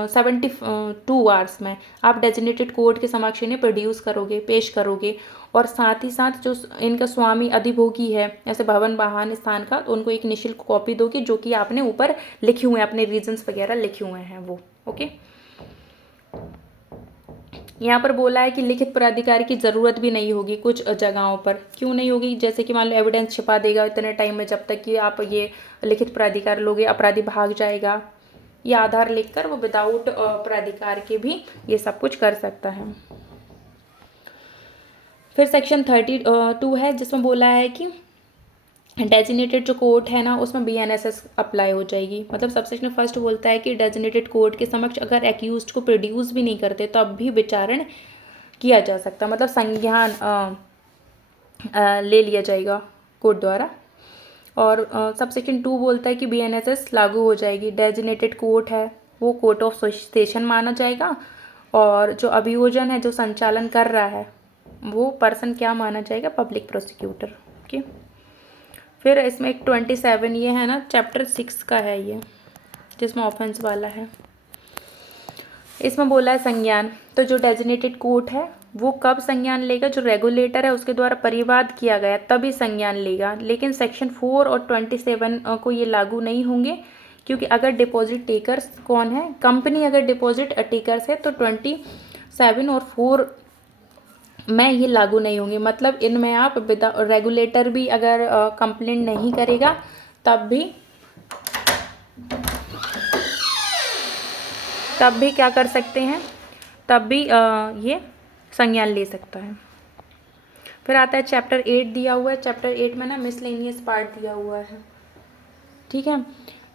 72 आवर्स में आप डेजिग्नेटेड कोर्ट के समक्ष इन्हें पेश करोगे, और साथ ही साथ जो इनका स्वामी अधिभोगी है ऐसे भवन, वाहन, स्थान का, तो उनको एक निःशुल्क कॉपी दोगे जो कि आपने ऊपर लिखे हुए हैं, अपने रीजंस वगैरह लिखे हुए हैं वो, ओके। यहाँ पर बोला है कि लिखित प्राधिकारी की ज़रूरत भी नहीं होगी कुछ जगहों पर, क्यों नहीं होगी, जैसे कि मान लो एविडेंस छिपा देगा इतने टाइम में, जब तक कि आप ये लिखित प्राधिकार लोगे अपराधी भाग जाएगा, या आधार लिखकर वो विदाउट प्राधिकार के भी ये सब कुछ कर सकता है। फिर सेक्शन 32 है जिसमें बोला है कि डेजिग्नेटेड जो कोर्ट है ना उसमें BNSS अप्लाई हो जाएगी, मतलब सबसेक्शन 1 बोलता है कि डेजिग्नेटेड कोर्ट के समक्ष अगर एक्यूज्ड को प्रोड्यूस भी नहीं करते तब भी विचारण किया जा सकता, मतलब संज्ञान ले लिया जाएगा कोर्ट द्वारा। और सबसेक्शन 2 बोलता है कि BNSS लागू हो जाएगी, डेजिग्नेटेड कोर्ट है वो कोर्ट ऑफ सेशन माना जाएगा, और जो अभियोजन है जो संचालन कर रहा है वो पर्सन क्या माना जाएगा, पब्लिक प्रोसिक्यूटर, ओके। फिर इसमें एक 27 ये है ना चैप्टर 6 का है ये, जिसमें ऑफेंस वाला है। इसमें बोला है संज्ञान, तो जो डेजिग्नेटेड कोर्ट है वो कब संज्ञान लेगा, जो रेगुलेटर है उसके द्वारा परिवाद किया गया तभी संज्ञान लेगा। लेकिन सेक्शन 4 और 27 को ये लागू नहीं होंगे, क्योंकि अगर डिपॉजिट टेकर्स कौन है, कंपनी अगर डिपॉजिट टेकर्स है तो 27 और 4 में ये लागू नहीं होंगे। मतलब इनमें आप रेगुलेटर भी अगर कंप्लेंट नहीं करेगा तब भी क्या कर सकते हैं, तब भी ये संज्ञान ले सकता है। फिर आता है चैप्टर 8 दिया हुआ है। चैप्टर 8 में ना मिसलेनियस पार्ट दिया हुआ है, ठीक है।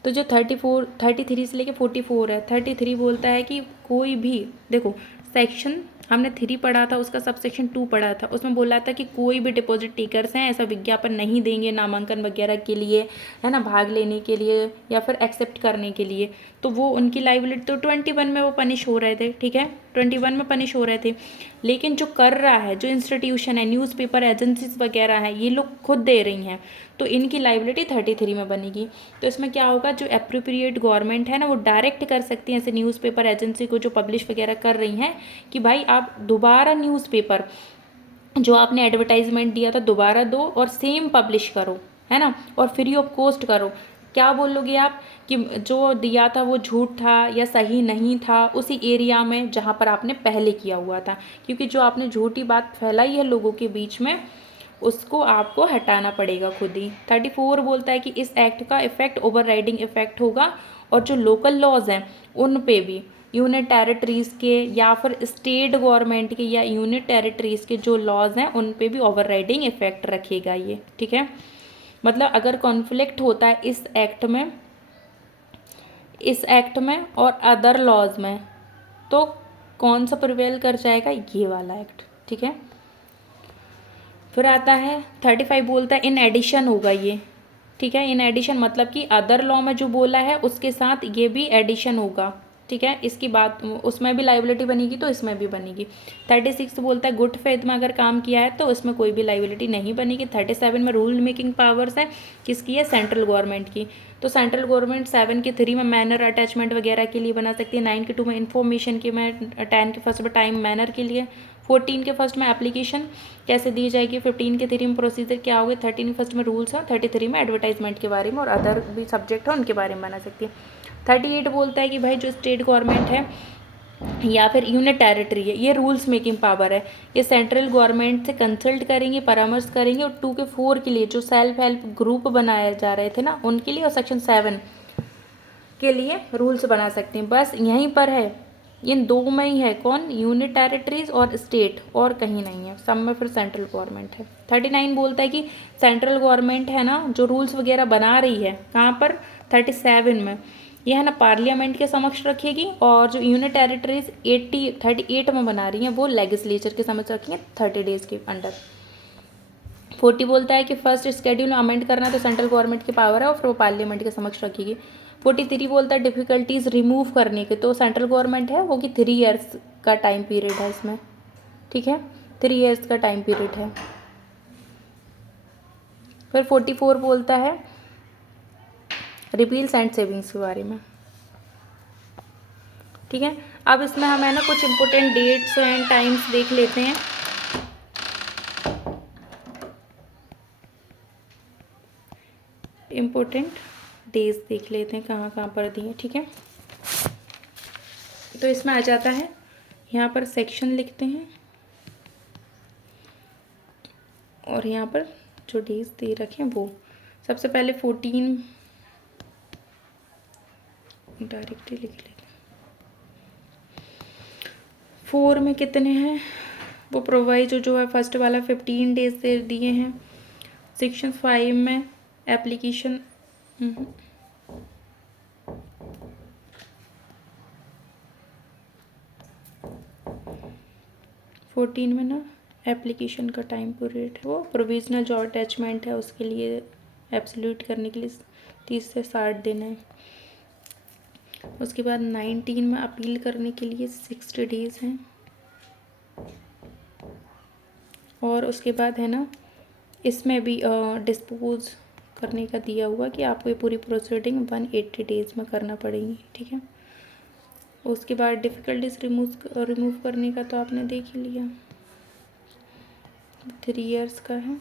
तो जो 33 से लेके 44 है। 33 बोलता है कि कोई भी, देखो सेक्शन हमने 3 पढ़ा था, उसका सब सेक्शन 2 पढ़ा था, उसमें बोला था कि कोई भी डिपॉजिट टेकर्स हैं ऐसा विज्ञापन नहीं देंगे नामांकन वगैरह के लिए, है ना, भाग लेने के लिए या फिर एक्सेप्ट करने के लिए। तो वो उनकी लाइबिलिटी तो 21 में वो पनिश हो रहे थे, ठीक है, 21 में पनिश हो रहे थे। लेकिन जो कर रहा है, जो इंस्टीट्यूशन है, न्यूज़पेपर एजेंसीज वगैरह हैं, ये लोग खुद दे रही हैं, तो इनकी लाइबिलिटी 33 में बनेगी। तो इसमें क्या होगा, जो एप्रोप्रिएट गवर्नमेंट है ना वो डायरेक्ट कर सकती है ऐसे न्यूज़पेपर एजेंसी को जो पब्लिश वगैरह कर रही हैं कि भाई आप दोबारा न्यूज़पेपर जो आपने एडवर्टाइजमेंट दिया था दोबारा दो और सेम पब्लिश करो, है ना, और फ्री ऑफ कॉस्ट करो। क्या बोलोगे आप कि जो दिया था वो झूठ था या सही नहीं था उसी एरिया में जहाँ पर आपने पहले किया हुआ था, क्योंकि जो आपने झूठी बात फैलाई है लोगों के बीच में उसको आपको हटाना पड़ेगा खुद ही। 34 बोलता है कि इस एक्ट का इफेक्ट ओवरराइडिंग इफेक्ट होगा और जो लोकल लॉज हैं उन पे भी, यूनिट टेरिटरीज़ के या फिर स्टेट गवर्नमेंट के या यूनिट टेरिटरीज़ के जो लॉज हैं उन पे भी ओवरराइडिंग इफेक्ट रखेगा ये, ठीक है। मतलब अगर कॉन्फ्लिक्ट होता है इस एक्ट में और अदर लॉज में, तो कौन सा प्रिवेल कर जाएगा, ये वाला एक्ट, ठीक है। फिर आता है 35 बोलता है इन एडिशन होगा ये, ठीक है। इन एडिशन मतलब कि अदर लॉ में जो बोला है उसके साथ ये भी एडिशन होगा, ठीक है। इसकी बात उसमें भी लाइबिलिटी बनेगी तो इसमें भी बनेगी। 36 बोलता है गुड फेथ में अगर काम किया है तो उसमें कोई भी लाइबिलिटी नहीं बनेगी। 37 में रूल मेकिंग पावर्स है किसकी है, सेंट्रल गवर्नमेंट की। तो सेंट्रल गवर्नमेंट 7 के 3 में मैनर अटैचमेंट वगैरह के लिए बना सकती है, 9 के 2 में इन्फॉर्मेशन के में, 10 के फर्स्ट में टाइम मैनर के लिए, 14 के फर्स्ट में एप्लीकेशन कैसे दी जाएगी, 15 के 3 में प्रोसीजर क्या होगा, 13 के फर्स्ट में रूल्स है, 33 में एडवर्टाइजमेंट के बारे में और अदर भी सब्जेक्ट है उनके बारे में बना सकती है। 38 बोलता है कि भाई जो स्टेट गवर्नमेंट है या फिर यूनिट टेरिटरी है ये रूल्स मेकिंग पावर है, ये सेंट्रल गवर्नमेंट से कंसल्ट करेंगे, परामर्श करेंगे। और 2 के 4 के लिए जो सेल्फ हेल्प ग्रुप बनाए जा रहे थे ना उनके लिए, और सेक्शन 7 के लिए रूल्स बना सकते हैं। बस यहीं पर है, इन 2 में ही है, कौन, यूनिट टेरिटरीज और स्टेट, और कहीं नहीं है, सब में फिर सेंट्रल गवर्नमेंट है। 39 बोलता है कि सेंट्रल गवर्नमेंट है ना जो रूल्स वगैरह बना रही है, कहाँ पर, 37 में, यह है ना पार्लियामेंट के समक्ष रखेगी, और जो यूनिट टेरिटरीज 38 में बना रही हैं वो लेजिस्लेचर के समक्ष रखेंगे 30 डेज के अंडर। 40 बोलता है कि फर्स्ट स्केड्यूल में अमेंड करना तो सेंट्रल गवर्नमेंट की पावर है और फिर वो पार्लियामेंट के समक्ष रखेगी। 43 बोलता है डिफ़िकल्टीज रिमूव करने के, तो सेंट्रल गवर्नमेंट है वो कि 3 ईयर्स का टाइम पीरियड है इसमें, ठीक है, 3 ईयर्स का टाइम पीरियड है। फिर 44 बोलता है रिपील्स एंड सेविंग्स के बारे में, ठीक है। अब इसमें हम है ना कुछ इंपॉर्टेंट डेट्स एंड टाइम्स देख लेते हैं। इम्पोर्टेंट डेज देख लेते हैं कहाँ कहाँ पर दिए, ठीक है। तो इसमें आ जाता है, यहाँ पर सेक्शन लिखते हैं और यहाँ पर जो डेज दे रखे हैं वो, सबसे पहले 14 डायरेक्टली लिख लेते हैं। 4 में कितने हैं, वो प्रोवाइजो जो है फर्स्ट वाला 15 डेज दे दिए हैं। सेक्शन 5 में एप्लीकेशन 14 में ना एप्लीकेशन का टाइम पीरियड है, वो प्रोविजनल जो अटैचमेंट है उसके लिए एब्सोल्यूट करने के लिए 30 से 60 दिन है। उसके बाद 19 में अपील करने के लिए 60 डेज हैं। और उसके बाद है ना इसमें भी डिस्पोज करने का दिया हुआ कि आपको ये पूरी प्रोसीडिंग 180 डेज़ में करना पड़ेगी, ठीक है। उसके बाद डिफ़िकल्टीज रिमूव करने का तो आपने देख ही लिया, 3 इयर्स का है,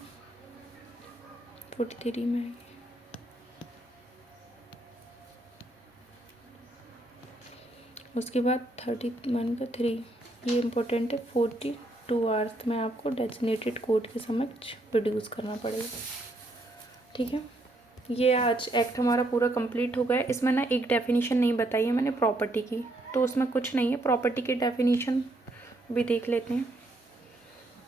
43 में है। उसके बाद 31 का 3, ये इम्पोर्टेंट है, 42 आवर्स में आपको डेजिग्नेटेड कोर्ट के समक्ष प्रोड्यूस करना पड़ेगा, ठीक है। ये आज एक्ट हमारा पूरा कंप्लीट हो गया। इसमें ना एक डेफिनेशन नहीं बताई है मैंने प्रॉपर्टी की, तो उसमें कुछ नहीं है। प्रॉपर्टी की डेफिनेशन भी देख लेते हैं,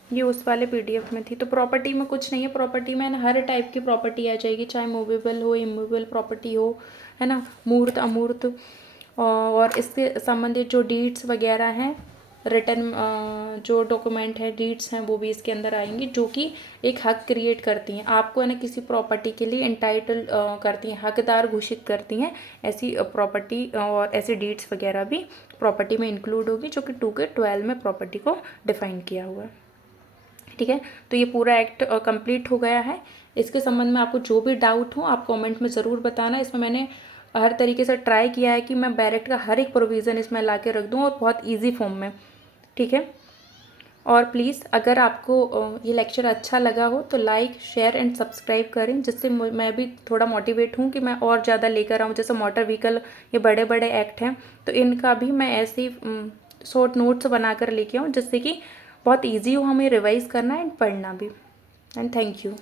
ये उस वाले पीडीएफ में थी। तो प्रॉपर्टी में कुछ नहीं है। प्रॉपर्टी में ना हर टाइप की प्रॉपर्टी आ जाएगी, चाहे मूवेबल हो, इमूवेबल प्रॉपर्टी हो, है ना, मूर्त अमूर्त, और इससे संबंधित जो डीड्स वगैरह हैं, रिटर्न जो डॉक्यूमेंट है, डीड्स हैं, वो भी इसके अंदर आएंगी, जो कि एक हक क्रिएट करती हैं, आपको है ना किसी प्रॉपर्टी के लिए एंटाइटल करती हैं, हकदार घोषित करती हैं। ऐसी प्रॉपर्टी और ऐसी डीड्स वगैरह भी प्रॉपर्टी में इंक्लूड होगी, जो कि 2 के 12 में प्रॉपर्टी को डिफाइन किया हुआ है, ठीक है। तो ये पूरा एक्ट कंप्लीट हो गया है। इसके संबंध में आपको जो भी डाउट हो आप कमेंट में ज़रूर बताना। इसमें मैंने हर तरीके से ट्राई किया है कि मैं बैरेक्ट का हर एक प्रोविज़न इसमें ला के रख दूँ, और बहुत ईजी फॉर्म में, ठीक है। और प्लीज़ अगर आपको ये लेक्चर अच्छा लगा हो तो लाइक, शेयर एंड सब्सक्राइब करें, जिससे मैं भी थोड़ा मोटिवेट हूँ कि मैं और ज़्यादा लेकर आऊँ। जैसे मोटर व्हीकल, ये बड़े बड़े एक्ट हैं, तो इनका भी मैं ऐसे ही शॉर्ट नोट्स बनाकर लेके आऊँ, जिससे कि बहुत ईजी हो हमें रिवाइज़ करना एंड पढ़ना भी। And thank you.